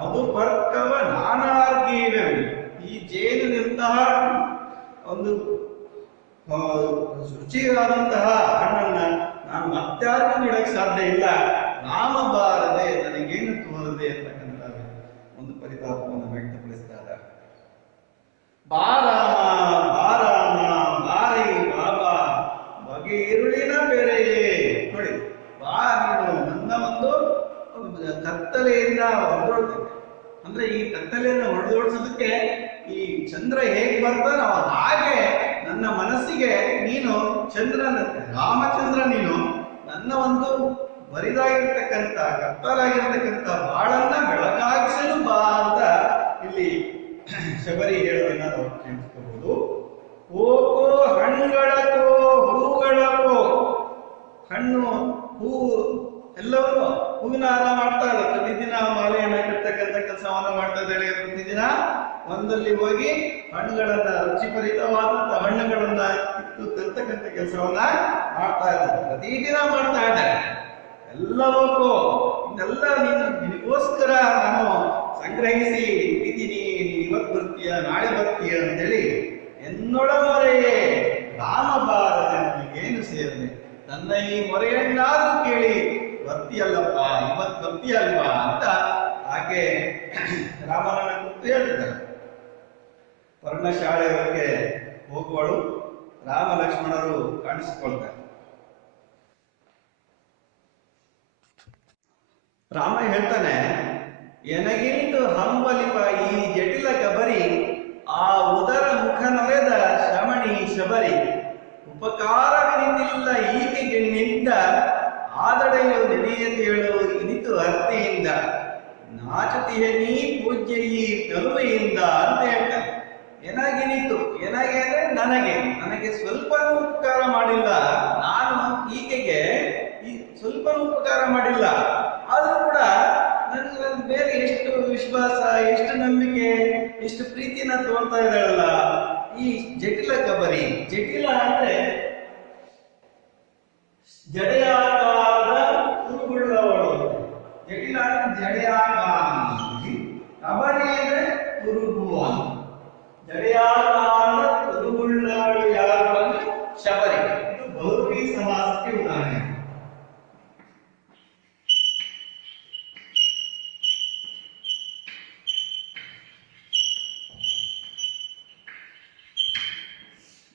ಮಧುಪರ್ಕವ ನಾನಾರ್ಗೀವೆ. ಈ ಜೇನಿನಂತಹ ಒಂದು ರುಚಿಯಾದಂತಹ ಹಣ್ಣನ್ನ ನಾನು ಮತ್ತಾರಿಗೂ ನೀಡಕ್ ಸಾಧ್ಯ ಇಲ್ಲ. ನಾಮ ಬಾರದೆ ನನಗೇನು ತೋರದೆ ಅಂತಕ್ಕಂಥ ಒಂದು ಪರಿತಾಪವನ್ನು ವ್ಯಕ್ತಪಡಿಸ್ತಾ ಇದ್ದಾರೆ. ಬಾರಾಮ ಬಾರಾಮ ಬಾರೈ ಬಾಬಾ ಬಗೆ ಇರುಳಿನ ಬೇರೆಯೇ. ನೋಡಿ, ಬಾ ನೀನು ನನ್ನ ಒಂದು ಕತ್ತಲೆಯಿಂದ ಹೊರದೋಡ್ತೇನೆ ಅಂದ್ರೆ ಈ ಕತ್ತಲೆಯನ್ನು ಹೊಡೆದೋಡ್ಸೋದಕ್ಕೆ ಈ ಚಂದ್ರ ಹೇಗೆ ಬರ್ತಾನೋ ಹಾಗೆ ನನ್ನ ಮನಸ್ಸಿಗೆ ನೀನು ರಾಮಚಂದ್ರ ನೀನು ನನ್ನ ಒಂದು ಬರಿದಾಗಿರ್ತಕ್ಕಂಥ ಕತ್ತಲಾಗಿರ್ತಕ್ಕಂಥ ಬಾಳನ್ನ ಬೆಳಕಾಗಿಸಲು ಬಾ ಅಂತ ಇಲ್ಲಿ ಶಬರಿ ಹೇಳೋದನ್ನ ನಾವು ಕೇಳಿಸ್ಕೋಬಹುದು. ಓಕೋ ಹಣ್ಣುಗಳಕೋ ಹೂಗಳಕೋ, ಹಣ್ಣು ಹೂ ಎಲ್ಲವೂ ಹೂವಿನ ಹಾರ ಮಾಡ್ತಾ ಇದ್ದಾರೆ. ಪ್ರತಿದಿನ ಮಾಲೆಯನ್ನ ಕಟ್ಟತಕ್ಕಂಥ ಕೆಲಸವನ್ನ ಮಾಡ್ತಾ ಇದ್ದಾಳೆ. ಪ್ರತಿದಿನ ಒಂದಲ್ಲಿ ಹೋಗಿ ಹಣ್ಣುಗಳನ್ನ ರುಚಿಭರಿತವಾದಂತಹ ಹಣ್ಣುಗಳನ್ನ ಕಿತ್ತು ತರ್ತಕ್ಕಂಥ ಕೆಲಸವನ್ನ ಮಾಡ್ತಾ ಇದ್ದಾರೆ. ಪ್ರತಿದಿನ ಮಾಡ್ತಾ ಇದ್ದಾರೆ. ಎಲ್ಲವಕ್ಕೂ ಇದೆಲ್ಲ ನಿನಗೋಸ್ಕರ ನಾನು ಸಂಗ್ರಹಿಸಿ ಇಟ್ಟಿದ್ದೀನಿ. ನೀನು ಇವತ್ತು ಬರ್ತೀಯ, ನಾಳೆ ಬರ್ತೀಯ ಅಂತೇಳಿ ಎನ್ನೊಳಮೊರೆಯೇ ರಾಮ ಬಾರದೆ ನನಗೇನು ಸೇರದೆ, ನನ್ನ ಈ ಮೊರೆಯನ್ನಾದ್ರೂ ಕೇಳಿ ಬರ್ತೀಯಲ್ಲಪ್ಪ, ಇವತ್ತು ಬರ್ತೀಯಲ್ವಾ ಅಂತ ಆಕೆ ರಾಮನ ಕುರಿತು ಹೇಳ್ತಿದ್ದಾರೆ. ಪರ್ಣಶಾಲೆಯವರೆಗೆ ಹೋಗುವಳು, ರಾಮ ಲಕ್ಷ್ಮಣರು ಕಾಣಿಸಿಕೊಳ್ತಾರೆ. ರಾಮ ಹೇಳ್ತಾನೆ, ಎನಗಿಂದು ಹಂಬಲಿಪ ಈ ಜಟಿಲ ಕಬರಿ, ಆ ಉದರ ಮುಖ ನೊರೆದ ಶ್ರಮಣಿ ಶಬರಿ, ಉಪಕಾರವಿನಿಲ್ಲ ಈಕೆಗೆ ನಿಂದ, ಆದಡೆಯು ನೆನೆಯದೇಳು ಇನಿತು ಅರ್ತಿಯಿಂದ, ನಾಚತಿಯ ನೀ ಪೂಜ್ಯ ಈ ಕರುವೆಯಿಂದ ಅಂತ ಹೇಳ್ತಾನೆ. ಏನಾಗಿನಿತು, ಏನಾಗಿ ಅಂದ್ರೆ ನನಗೆ ಸ್ವಲ್ಪ ಉಪಕಾರ ಮಾಡಿಲ್ಲ, ನಾನು ಈಕೆಗೆ ಸ್ವಲ್ಪ ಉಪಕಾರ ಮಾಡಿಲ್ಲ, ಆದ್ರೂ ಕೂಡ ನನ್ನ ಮೇಲೆ ಎಷ್ಟು ವಿಶ್ವಾಸ, ಎಷ್ಟು ನಂಬಿಕೆ, ಎಷ್ಟು ಪ್ರೀತಿನ ತೋರ್ತಾ ಇದ್ದಾಳಲ್ಲ ಈ ಜಟಿಲ ಕಬರಿ. ಜಟಿಲ ಅಂದ್ರೆ ಜಡೆಯಾಕಾರದ ಕುರುಗುಳ್ಳವಳು, ಜಟಿಲ ಜಡೆಯಾಕಾರ, ಕಬರಿ ಅಂದ್ರೆ ಕುರುಗುವ. ಜಡೆಯಾಕಾರದ ಕುರುಗುಳ್ಳವಳು ಯಾರು ಅಂದ್ರೆ ಶಬರಿ. ಇದು ಬಹುವ್ರೀ ಸಮಾಸಕ್ಕೆ ಉದಾಹರಣೆ.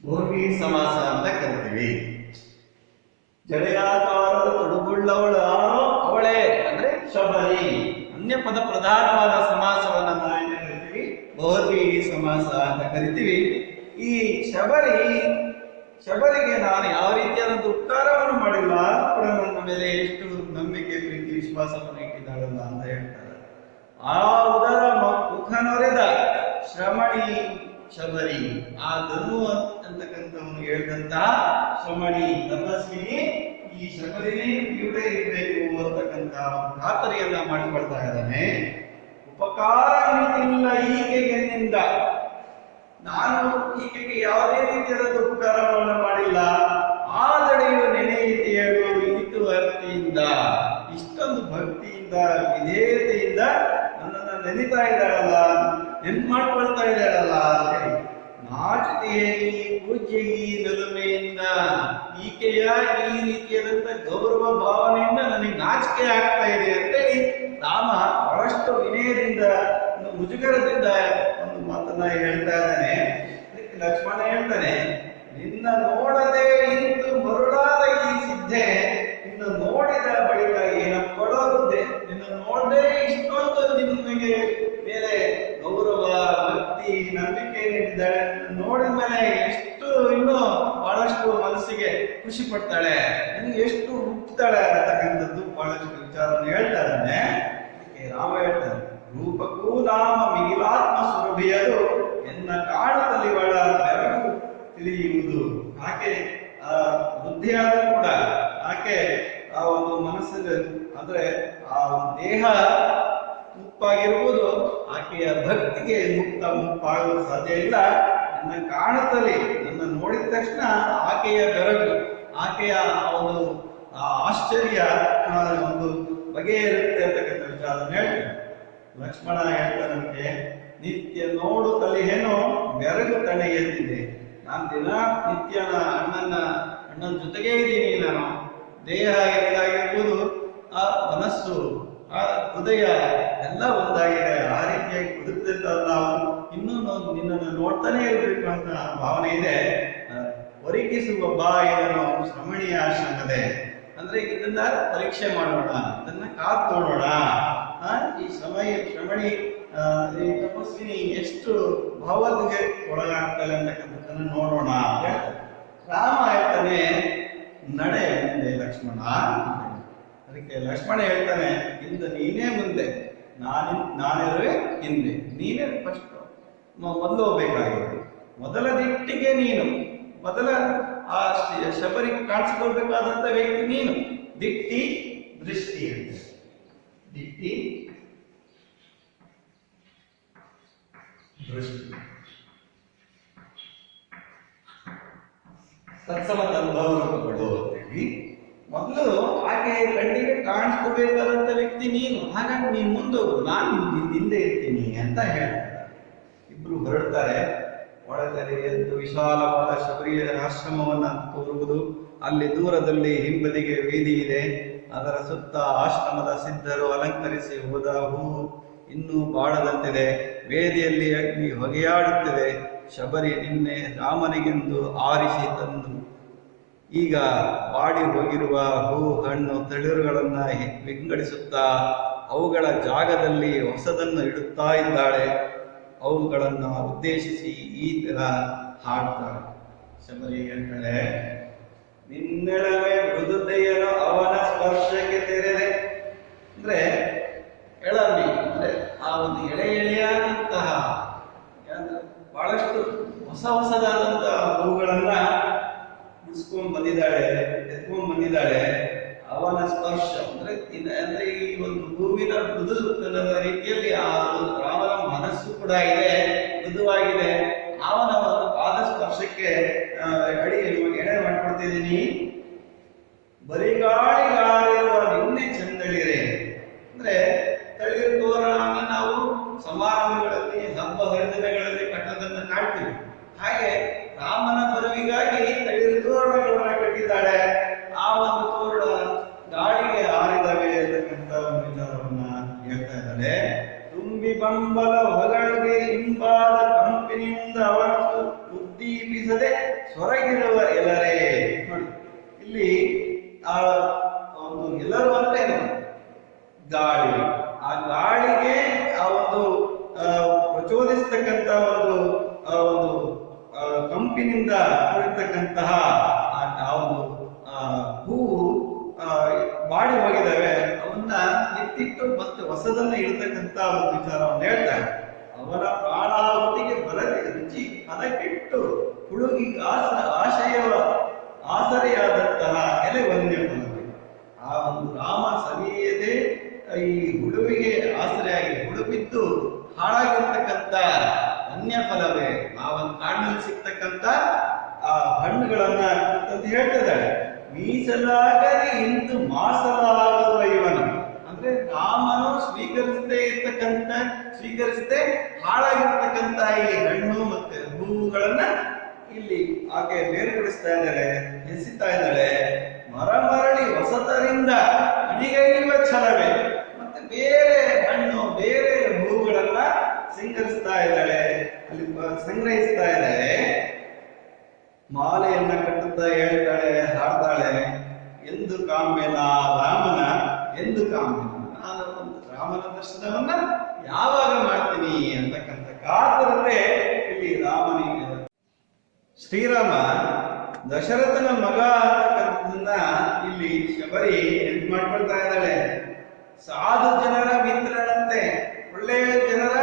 ಬಹುವ್ರೀ ಸಮಾಸ ಅಂತ ಕರಿತೀವಿ. ಜಡೆಯಾಕಾರದ ತೊಡುಗುಳ್ಳವಳು ಯಾರೋ ಅವಳೇ ಅಂದ್ರೆ ಶಬರಿ. ಅನ್ಯ ಪದ ಪ್ರಧಾನವಾದ ಸಮಾಸವನ್ನ ನಾವು ಕರಿತೀವಿ ಬಹುವ್ರೀ ಸಮಾಸ ಅಂತ ಕರಿತೀವಿ. ಈ ಶಬರಿಗೆ ನಾನು ಯಾವ ರೀತಿಯಾದಂತ ಉಪಕಾರವನ್ನು ಮಾಡಿಲ್ಲ, ಕೂಡ ನನ್ನ ಮೇಲೆ ಎಷ್ಟು ನಂಬಿಕೆ, ಪ್ರೀತಿ, ವಿಶ್ವಾಸವನ್ನು ಇಟ್ಟಿದ್ದಾಳಲ್ಲ ಅಂತ ಹೇಳ್ತಾರೆ. ಆ ಉದರ ಮುಖ ನೊರೆದ ಶ್ರಮಣಿ ಶಬರಿ, ಆ ಧನು ಅಂತಕ್ಕಂಥವನು ಹೇಳಿದಂತಹ ಶ್ರಮಣಿ ತಪಸ್ವಿನಿ ಈ ಶಬರಿನೇ ಇವಳೇ ಇರಬೇಕು ಅಂತಕ್ಕಂಥ ಖಾತರಿಯನ್ನ ಮಾಡಿಕೊಳ್ತಾ ಇದ್ದಾನೆ. ಉಪಕಾರ ಇಲ್ಲ ಈಕೆಗೆ ನಿಂದ, ನಾನು ಈಕೆಗೆ ಯಾವುದೇ ರೀತಿಯಾದ ಉಪಕಾರವನ್ನು ಮಾಡಿಲ್ಲ, ಆದಡೆಯು ನೆನೆಯಿತೆಯಳು ಇನಿತು ಅರ್ತಿಯಿಂದ, ಇಷ್ಟೊಂದು ಭಕ್ತಿಯಿಂದ ವಿಧೇಯತೆಯಿಂದ ನನ್ನನ್ನು ನೆನೀತಾ ಇದ್ದಾಳಲ್ಲ, ನೆನ್ಪು ಮಾಡ್ಕೊಳ್ತಾ ಇದ್ದಾಳಲ್ಲ ಅಂತೇಳಿ. ನಾಚಿತೆಯೇ ಪೂಜ್ಯ ಈ ನಲುಮೆಯಿಂದ, ಈಕೆಯ ಈ ರೀತಿಯಾದಂತ ಗೌರವ ಭಾವನೆಯಿಂದ ನನಗೆ ನಾಚಿಕೆ ಆಗ್ತಾ ಇದೆ ಅಂತೇಳಿ ರಾಮ ಬಹಳಷ್ಟು ವಿನಯದಿಂದ, ಮುಜುಗರದಿಂದ ಒಂದು ಮಾತನ್ನ ಹೇಳ್ತಾ ಇದ್ದಾನೆ. ಲಕ್ಷ್ಮಣ ಹೇಳ್ತಾನೆ, ನಿನ್ನ ನೋಡದೆ ಇಂದು ಮರುಳಾದ ಈ ಸಿದ್ಧೆ, ನಿನ್ನ ನೋಡಿದ ಬಳಿಕ ಏನಪ್ಪಡೋದೆ, ನಿನ್ನ ನೋಡದೆ ಇಷ್ಟೊಂದು ನಿಮಗೆ ಮೇಲೆ ಗೌರವ, ಭಕ್ತಿ, ನಂಬಿಕೆ ನೀಡಿದ್ದಾಳೆ, ನೋಡಿದ ಮೇಲೆ ಎಷ್ಟು ಇನ್ನೂ ಬಹಳಷ್ಟು ಮನಸ್ಸಿಗೆ ಖುಷಿ ಪಡ್ತಾಳೆ, ನಿನಗೆ ಎಷ್ಟು ಹುಟ್ಟುತ್ತಾಳೆ ಅಂತಕ್ಕಂಥದ್ದು ಬಹಳಷ್ಟು ವಿಚಾರವನ್ನು ಹೇಳ್ತಾ ಇದ್ದಾನೆ. ಅದಕ್ಕೆ ರಾಮ ಹೇಳ್ತಾನೆ, ರೂಪಕ್ಕೂ ನಾಮ ಮಿಗಿಲಾತ್ಮ ಸುರಭಿಯದು, ಎನ್ನ ಕಾಣದಲ್ಲಿ ಒಳ ಬೆರಗು ತಿಳಿಯುವುದು. ಆಕೆ ವೃದ್ಧಿಯಾದ ಆ ದೇಹ ಮುಪ್ಪಾಗಿರುವುದು ಆಕೆಯ ಭಕ್ತಿಗೆ ಮುಪ್ಪಾಗಲು ಸಾಧ್ಯ ಇಲ್ಲ. ನನ್ನ ಕಾಣುತ್ತಲೇ ನನ್ನ ನೋಡಿದ ತಕ್ಷಣ ಆಕೆಯ ಬೆರಗು, ಆಕೆಯ ಒಂದು ಆಶ್ಚರ್ಯ ಒಂದು ಬಗೆ ಇರುತ್ತೆ ಅಂತಕ್ಕಂಥ ವಿಚಾರ ಹೇಳ್ತೀನಿ. ಲಕ್ಷ್ಮಣ ಹೇಳ್ತಾನಂತೆ, ನಿತ್ಯ ನೋಡುತ್ತಲೇ ಏನೋ ಬೆರಗು ತಣ್ಣಗೆದ್ದಿದೆ. ನಾನು ದಿನ ನಿತ್ಯ ಅಣ್ಣನ ಜೊತೆಗೇ ಇದ್ದೀನಿ. ನಾನು ದೇಹ ಎಂದಾಗಿರ್ಬೋದು, ಆ ಮನಸ್ಸು, ಆ ಹೃದಯ ಎಲ್ಲ ಒಂದಾಗಿದೆ. ಆ ರೀತಿಯಾಗಿ ಕುದುರ್ತಿದ್ದ ನಾವು ಇನ್ನೂ ನಿನ್ನನ್ನು ನೋಡ್ತಾನೆ ಇರಬೇಕು ಅಂತ ಭಾವನೆ ಇದೆ. ಒರಿಕಿಸುವ ಬಾ ಇದನ್ನು ಶ್ರಮಣೀಯ ಆಶ್ರಮದೆ, ಅಂದ್ರೆ ಇದನ್ನ ಪರೀಕ್ಷೆ ಮಾಡೋಣ, ಇದನ್ನ ಕಾದ್ ನೋಡೋಣ. ಈ ಶ್ರಮಣಿ ಈ ತಪಸ್ವಿನಿ ಎಷ್ಟು ಭಾವಕ್ಕೆ ಒಳಗಾಗ್ತಾಳೆ ಅಂತಕ್ಕಂಥದ್ದನ್ನು ನೋಡೋಣ ಅಂತ ಹೇಳ್ತಾರೆ. ರಾಮ ಹೇಳ್ತಾನೆ, ನಡೆ ಮುಂದೆ ಲಕ್ಷ್ಮಣ. ಅದಕ್ಕೆ ಲಕ್ಷ್ಮಣ ಹೇಳ್ತಾನೆ, ಇಂದ ನೀನೇ ಮುಂದೆ, ನಾನಿರುವೆ ಹಿಂದೆ. ನೀನೇ ಫಸ್ಟ್ ಮೊದಲು ಹೋಗ್ಬೇಕಾಗಿರೋದು, ಮೊದಲ ದಿಟ್ಟಿಗೆ ನೀನು, ಮೊದಲ ಆ ಶಬರಿಗೆ ಕಾಣಿಸ್ಕೊಳ್ಬೇಕಾದಂತ ವ್ಯಕ್ತಿ ನೀನು. ದಿಟ್ಟಿ ದೃಷ್ಟಿ ಅಂತ, ದಿಟ್ಟಿ ದೃಷ್ಟಿ ಸತ್ಸಮ ಅನುಭವಗಳು ಅಂತೇಳಿ ಮೊದಲು ಆಕೆ ಕಣ್ಣಿಗೆ ಕಾಣಿಸ್ಕೋಬೇಕಾದಂತ ವ್ಯಕ್ತಿ ನೀನು. ಹಾಗಾಗಿ ನೀನು ಮುಂದೋಗು, ನಾನು ಹಿಂದೆ ಇರ್ತೀನಿ ಅಂತ ಹೇಳ್ತಾರೆ. ಇಬ್ರು ಹೊರಡ್ತಾರೆ. ಒಳಗಡೆ ಎದ್ದು ವಿಶಾಲವಾದ ಶಬರಿಯ ಆಶ್ರಮವನ್ನ ತೋರುವುದು. ಅಲ್ಲಿ ದೂರದಲ್ಲಿ ಹಿಂಬದಿಗೆ ವೇದಿ ಇದೆ. ಅದರ ಸುತ್ತ ಆಶ್ರಮದ ಸಿದ್ಧರು ಅಲಂಕರಿಸಿ ಹೋದ ಹೂವು ಇನ್ನೂ ಬಾಡದಂತಿದೆ. ವೇದಿಯಲ್ಲಿ ಅಗ್ನಿ ಹೊಗೆಯಾಡುತ್ತಿದೆ. ಶಬರಿ ನಿನ್ನೆ ರಾಮನಿಗೆಂದು ಆರಿಸಿ ತಂದು ಈಗ ಬಾಡಿ ಹೋಗಿರುವ ಹೂ ಹಣ್ಣು ತಳಿರುಗಳನ್ನ ವಿಂಗಡಿಸುತ್ತಾ ಅವುಗಳ ಜಾಗದಲ್ಲಿ ಹೊಸದನ್ನು ಇಡುತ್ತಾ ಇದ್ದಾಳೆ. ಅವುಗಳನ್ನು ಉದ್ದೇಶಿಸಿ ಈ ತರ ಹಾಡ್ತಾಳೆ. ಶಬರಿ ಹೇಳ್ತಾಳೆ, ನಿನ್ನೆಳವೆ ಮೃದುತೆಯನು ಅವನ ಸ್ಪರ್ಶಕ್ಕೆ ತೆರೆದೆ. ಅಂದ್ರೆ ಎಳವಿ ಅಂದ್ರೆ ಆ ಒಂದು ಎಳೆಯಾದಂತಹ ಬಹಳಷ್ಟು ಹೊಸದಾದಂತಹ ಹೂಗಳನ್ನ ಬಿಡಿಸ್ಕೊಂಡ್ ಬಂದಿದ್ದಾಳೆ, ಎತ್ಕೊಂಡ್ ಬಂದಿದ್ದಾಳೆ. ಅವನ ಸ್ಪರ್ಶ ಅಂದ್ರೆ ಈ ಒಂದು ಹೂವಿನ ಮೃದುತನದ ರೀತಿಯಲ್ಲಿ ಆ ಒಂದು ರಾಮನ ಮನಸ್ಸು ಕೂಡ ಇದೆ, ಮೃದುವಾಗಿದೆ. ಅವನ ಒಂದು ಪಾದ ಸ್ಪರ್ಶಕ್ಕೆ ಎಡೆ ಮಾಡ್ಕೊಡ್ತಿದ್ದೀನಿ. ಬರಿಗಾಳಿಗಾರಿರುವ ನಿನ್ನೆ ಚಂದಳಿರೆ. ಅಂದ್ರೆ ತಳಿರು ತೋರಣವನ್ನು ನಾವು ಸಮಾರಂಭಗಳಲ್ಲಿ, ಹಬ್ಬ ಹರಿದಿನಗಳಲ್ಲಿ ಕಟ್ಟೋದನ್ನ ಕಾಣ್ತೀವಿ. ಹಾಗೆ ರಾಮನ ಬರುವಿಗಾಗಿ ತಳಿರು ತೋರಣಗಳನ್ನ ಕಟ್ಟಿದ್ದಾಳೆ. ಆ ಒಂದು ತೋರಣ ಗಾಳಿಗೆ ಹಾರಿದವೆ ಅಂತಕ್ಕಂಥ ಒಂದು ವಿಚಾರವನ್ನ ಹೇಳ್ತಾ ಇದ್ದಾಳೆ. ತುಂಬಿ ಬಂಬಲ ಹೊಗಳಿಗೆ ಹಿಂಬಾದ ಕಂಪಿನಿಂದ ಅವನು ಉದ್ದೀಪಿಸದೆ ಸೊರಗಿರುವ ಎಲ್ಲರೇ. ನೋಡಿ, ಇಲ್ಲಿ ಆ ಒಂದು ಎಲ್ಲರೂ ಅಂದ್ರೆ ಗಾಳಿ, ಆ ಗಾಳಿಗೆ ಆ ಒಂದು ಪ್ರಚೋದಿಸ್ತಕ್ಕಂಥ ಒಂದು ಕಂಪಿನಿಂದ ಕೂಡಿರ್ತಕ್ಕಂತಹ ಆ ಒಂದು ಹೂವು ಬಾಡಿ ಹೋಗಿದ್ದಾವೆ. ಅವನ್ನ ಎತ್ತಿಟ್ಟು ಮತ್ತೆ ಹೊಸದನ್ನ ಇಡ್ತಕ್ಕಂತ ಒಂದು ವಿಚಾರವನ್ನು ಹೇಳ್ತಾರೆ. ಅವನ ಪ್ರಾಣಾಹುತಿಗೆ ಬರದೆ ರುಚಿ ಅದಕ್ಕಿಟ್ಟು ಹುಡುಗಿ ಆಸರೆಯಾದಂತಹ ಎಲೆ ವನ್ಯ ಫಲವೇ. ಆ ಒಂದು ರಾಮ ಸವಿಯದೆ ಈ ಹುಡುವಿಗೆ ಆಸರೆಯಾಗಿ ಹುಡುಬಿದ್ದು ಹಾಳಾಗಿರ್ತಕ್ಕಂಥ ಅನ್ಯ ಫಲವೇ. ಆ ಒಂದು ಕಾಡಿನಲ್ಲಿ ಸಿಗ್ತಕ್ಕಂಥ ಆ ಹಣ್ಣುಗಳನ್ನ ಅಂತ ಹೇಳ್ತಿದ್ದಾಳೆ. ಮೀಸಲಾಗದೆ ಇಂದು ಮಾಸಲಾಗುವ ಇವನು. ಅಂದ್ರೆ ರಾಮನು ಸ್ವೀಕರಿಸದೆ ಹಾಳಾಗಿರ್ತಕ್ಕಂಥ ಈ ಹಣ್ಣು ಮತ್ತೆ ಹೂವುಗಳನ್ನ ಇಲ್ಲಿ ಆಕೆ ಬೇರ್ಪಡಿಸ್ತಾ ಇದ್ದಾಳೆ, ಎಸಿತಾ ಇದ್ದಾಳೆ. ಮರಮರಳಿ ಹೊಸತರಿಂದ ಅಣಿಗೈವ ಛಲವೇ. ಮತ್ತೆ ಬೇರೆ ಹಣ್ಣು ಬೇರೆ ಹೂವುಗಳನ್ನ ಸಿಂಗರಿಸ್ತಾ ಇದ್ದಾಳೆ, ಅಲ್ಲಿ ಸಂಗ್ರಹಿಸ್ತಾ ಇದ್ದಾಳೆ. ಮಾಲೆಯನ್ನ ಕಟ್ಟುತ್ತಾ ಹೇಳ್ತಾಳೆ, ಹಾಡ್ತಾಳೆ. ಎಂದು ಕಾಮ್ಯನ ರಾಮನ, ಎಂದು ಕಾಮ್ಯನ ನಾನು ರಾಮನ ದರ್ಶನವನ್ನ ಯಾವಾಗ ಮಾಡ್ತೀನಿ ಅಂತಕ್ಕಂಥ ಕಾತರತೆ ಇಲ್ಲಿ ರಾಮನಿಗೆ. ಶ್ರೀರಾಮ ದಶರಥನ ಮಗ ಅಂತಕ್ಕಂಥದನ್ನ ಇಲ್ಲಿ ಶಬರಿ ನೆನಪು ಮಾಡ್ಕೊಳ್ತಾ ಇದ್ದಾಳೆ. ಸಾಧು ಜನರ ಮಿತ್ರರಂತೆ, ಒಳ್ಳೆಯ ಜನರ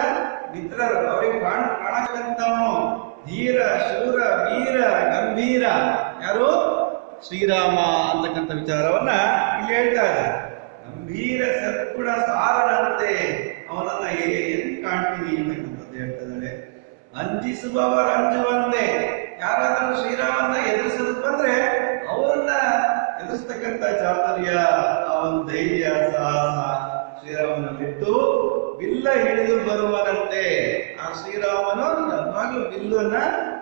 ಮಿತ್ರರು, ಅವರಿಗೆ ಕಾಣಕ್ಕಂಥವನು ಧೀರ ಶೂರ ವೀರ ಗಂಭೀರ ಯಾರು? ಶ್ರೀರಾಮ ಅಂತಕ್ಕಂಥ ವಿಚಾರವನ್ನ ಇಲ್ಲಿ ಹೇಳ್ತಾ ಇದ್ದಾರೆ. ಗಂಭೀರ ಸದ್ಗುಣ ಸಾರನಂತೆ ಅವನನ್ನ ಎಲ್ಲಿ ಕಾಣ್ತೀನಿ ಅಂತಕ್ಕಂಥದ್ದು ಹೇಳ್ತಿದ್ದಾಳೆ. ಅಂಜಿಸುವವರು ಅಂಜುವಂತೆ, ಯಾರಾದ್ರೂ ಶ್ರೀರಾಮನ ಎದುರಿಸೋದಕ್ಕೆ ಬಂದ್ರೆ ಅವರನ್ನ ಎದುರಿಸ್ತಕ್ಕಂಥ ಚಾತುರ್ಯ, ಆ ಒಂದು ಧೈರ್ಯ ಸಾಹಸ ಶ್ರೀರಾಮನಲ್ಲಿಟ್ಟು ಬಿಲ್ಲ ಹಿಡಿದು ಬರುವನಂತೆ. ಆ ಶ್ರೀರಾಮನು ಯಾವಾಗ್ಲೂ ಬಿಲ್ಲನ್ನ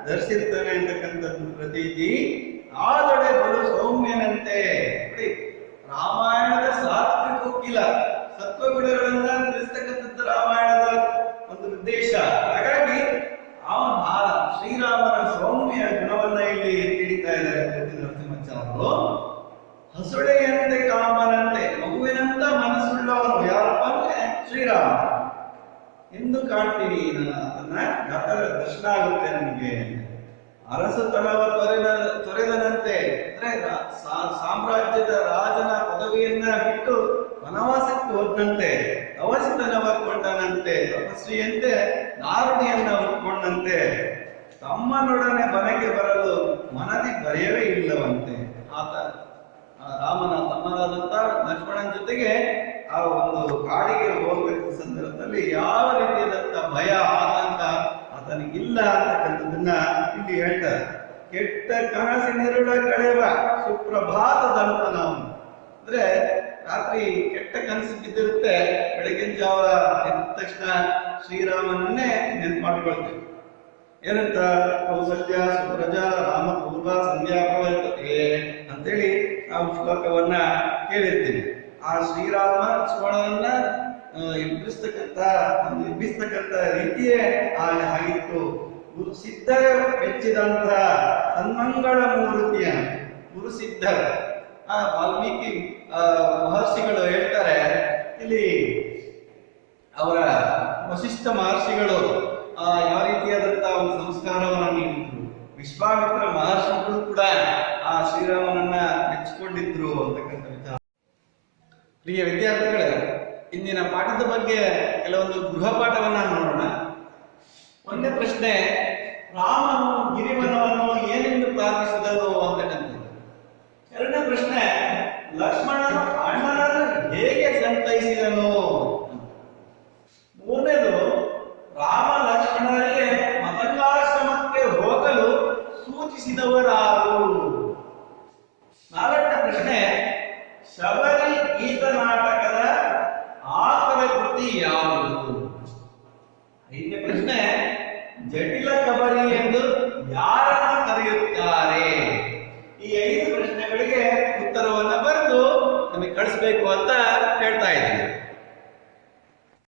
ಧರಿಸಿರ್ತಾನೆ ಅಂತಕ್ಕಂಥದ್ದು ಪ್ರತೀತಿ. ಆದೊಡೆ ಬಲು ಸೌಮ್ಯನಂತೆ. ನೋಡಿ, ರಾಮಾಯಣದ ಸಾತ್ವಿಕೋಕಿಲ ಸತ್ವಗುಣಗಳನ್ನ ತಿಳಿಸ್ತಕ್ಕಂಥದ್ದು ರಾಮಾಯಣದ ಒಂದು ಉದ್ದೇಶ. ಹಾಗಾಗಿ ಆ ಶ್ರೀರಾಮನ ಸೌಮ್ಯ ಗುಣವನ್ನ ಇಲ್ಲಿ ತಿಳಿತಾ ಇದ್ದಾರೆ ಪ್ರತಿ ನರಸಿಂಹಾಚಾರ್ಯರು. ಹಸುಳೆಯಂತೆ ಕಾಮನಂತೆ, ಮಗುವಿನಂತ ಮನಸ್ಸುಳ್ಳವನು ಯಾರಪ್ಪ ಅಂದ್ರೆ ಶ್ರೀರಾಮ ಎಂದು ಕಾಣ್ತೀನಿ. ಅದನ್ನ ಯಾತರ ದರ್ಶನ ಆಗುತ್ತೆ ನನಗೆ. ಅರಸುತನವ ತೊರೆದನಂತೆ, ಅಂದ್ರೆ ಸಾಮ್ರಾಜ್ಯದ ರಾಜನ ಪದವಿಯನ್ನ ಬಿಟ್ಟು ವನವಾಸಕ್ಕೆ ಹೋದಂತೆ, ತಪಸ್ಸಿತನವ ಕೊಂಡನಂತೆ, ತಪಸ್ವಿಯಂತೆ ನಾರುಣಿಯನ್ನ ಉಟ್ಕೊಂಡಂತೆ, ತಮ್ಮನೊಡನೆ ಮನೆಗೆ ಬರಲು ಮನದಿ ಬರೆಯವೇ ಇಲ್ಲವಂತೆ. ಆತ ರಾಮನ ತಮ್ಮನಾದಂತ ಲಕ್ಷ್ಮಣನ ಜೊತೆಗೆ ಆ ಒಂದು ಕಾಡಿಗೆ ಹೋಗ್ಬೇಕು ಸಂದರ್ಭದಲ್ಲಿ ಯಾವ ರೀತಿಯಾದಂತ ಭಯ ಆತಂಕ ಆತನಿಗಿಲ್ಲ ಅಂತಕ್ಕಂಥದ್ದನ್ನ ಇಲ್ಲಿ ಹೇಳ್ತಾರೆ. ಕೆಟ್ಟ ಕನಸಿನಿರುಳ ಕಳೆವ ಸುಪ್ರಭಾತದಂತ ನಾವು, ಅಂದ್ರೆ ರಾತ್ರಿ ಕೆಟ್ಟ ಕನಸು ಬಿದ್ದಿರುತ್ತೆ, ಬೆಳಗಿನ ಜಾವ ಎದ್ದ ತಕ್ಷಣ ಶ್ರೀರಾಮನನ್ನೇ ನೆನ್ಪು ಮಾಡ್ಕೊಳ್ತೀವಿ. ಏನಂತ, ಕೌಸಲ್ಯ ಸುಪ್ರಜ ರಾಮ ಪೂರ್ವ ಸಂಧ್ಯಾ ಪ್ರವರ್ತತೆ ಅಂತೇಳಿ ನಾವು ಶ್ಲೋಕವನ್ನ ಕೇಳಿರ್ತೀವಿ. ಆ ಶ್ರೀರಾಮ ಲಕ್ಷ್ಮಣನನ್ನ ಎಬ್ಬಿಸ್ತಕ್ಕಂಥ ರೀತಿಯೇ ಆಗಿತ್ತು. ಗುರು ಸಿದ್ಧರ ಮೆಚ್ಚಿದಂತ ಸನ್ಮಂಗಳ ಮೂರ್ತಿಯ ಗುರು ಸಿದ್ಧರ ಆ ವಾಲ್ಮೀಕಿ ಮಹರ್ಷಿಗಳು ಹೇಳ್ತಾರೆ ಇಲ್ಲಿ, ಅವರ ವಶಿಷ್ಠ ಮಹರ್ಷಿಗಳು ಯಾವ ರೀತಿಯಾದಂತಹ ಒಂದು ಸಂಸ್ಕಾರವನ್ನು ನೀಡಿದ್ರು. ವಿಶ್ವಾಮಿತ್ರ ಮಹರ್ಷಿಗಳು ಕೂಡ ಆ ಶ್ರೀರಾಮನನ್ನ ಮೆಚ್ಚಿಕೊಂಡಿದ್ರು ಅಂತಕ್ಕಂಥ ವಿಚಾರ. ಪ್ರಿಯ ವಿದ್ಯಾರ್ಥಿಗಳೇ, ಇಂದಿನ ಪಾಠದ ಬಗ್ಗೆ ಕೆಲವೊಂದು ಗೃಹ ಪಾಠವನ್ನ ನೋಡೋಣ. ಒಂದೇ ಪ್ರಶ್ನೆ, ರಾಮನು ಗಿರಿವನವನ್ನು ಏನೆಂದು ಪ್ರಾರ್ಥಿಸಿದನು ಅಂತಕ್ಕಂಥದ್ದು. ಎರಡನೇ ಪ್ರಶ್ನೆ, ಲಕ್ಷ್ಮಣನು ಅಣ್ಣನನ್ನು ಹೇಗೆ ಸಂತೈಸಿದನು. ಮೂರನೇದು, ರಾಮ ಲಕ್ಷ್ಮಣರಿಗೆ ಮತಂಗಾಶ್ರಮಕ್ಕೆ ಹೋಗಲು ಸೂಚಿಸಿದವರಾರು. ನಾಲ್ಕನೇ ಪ್ರಶ್ನೆ, ಶಬರಿ ಗೀತ ನಾಟಕದ ಆಕರ ಕೃತಿ ಯಾವುದು.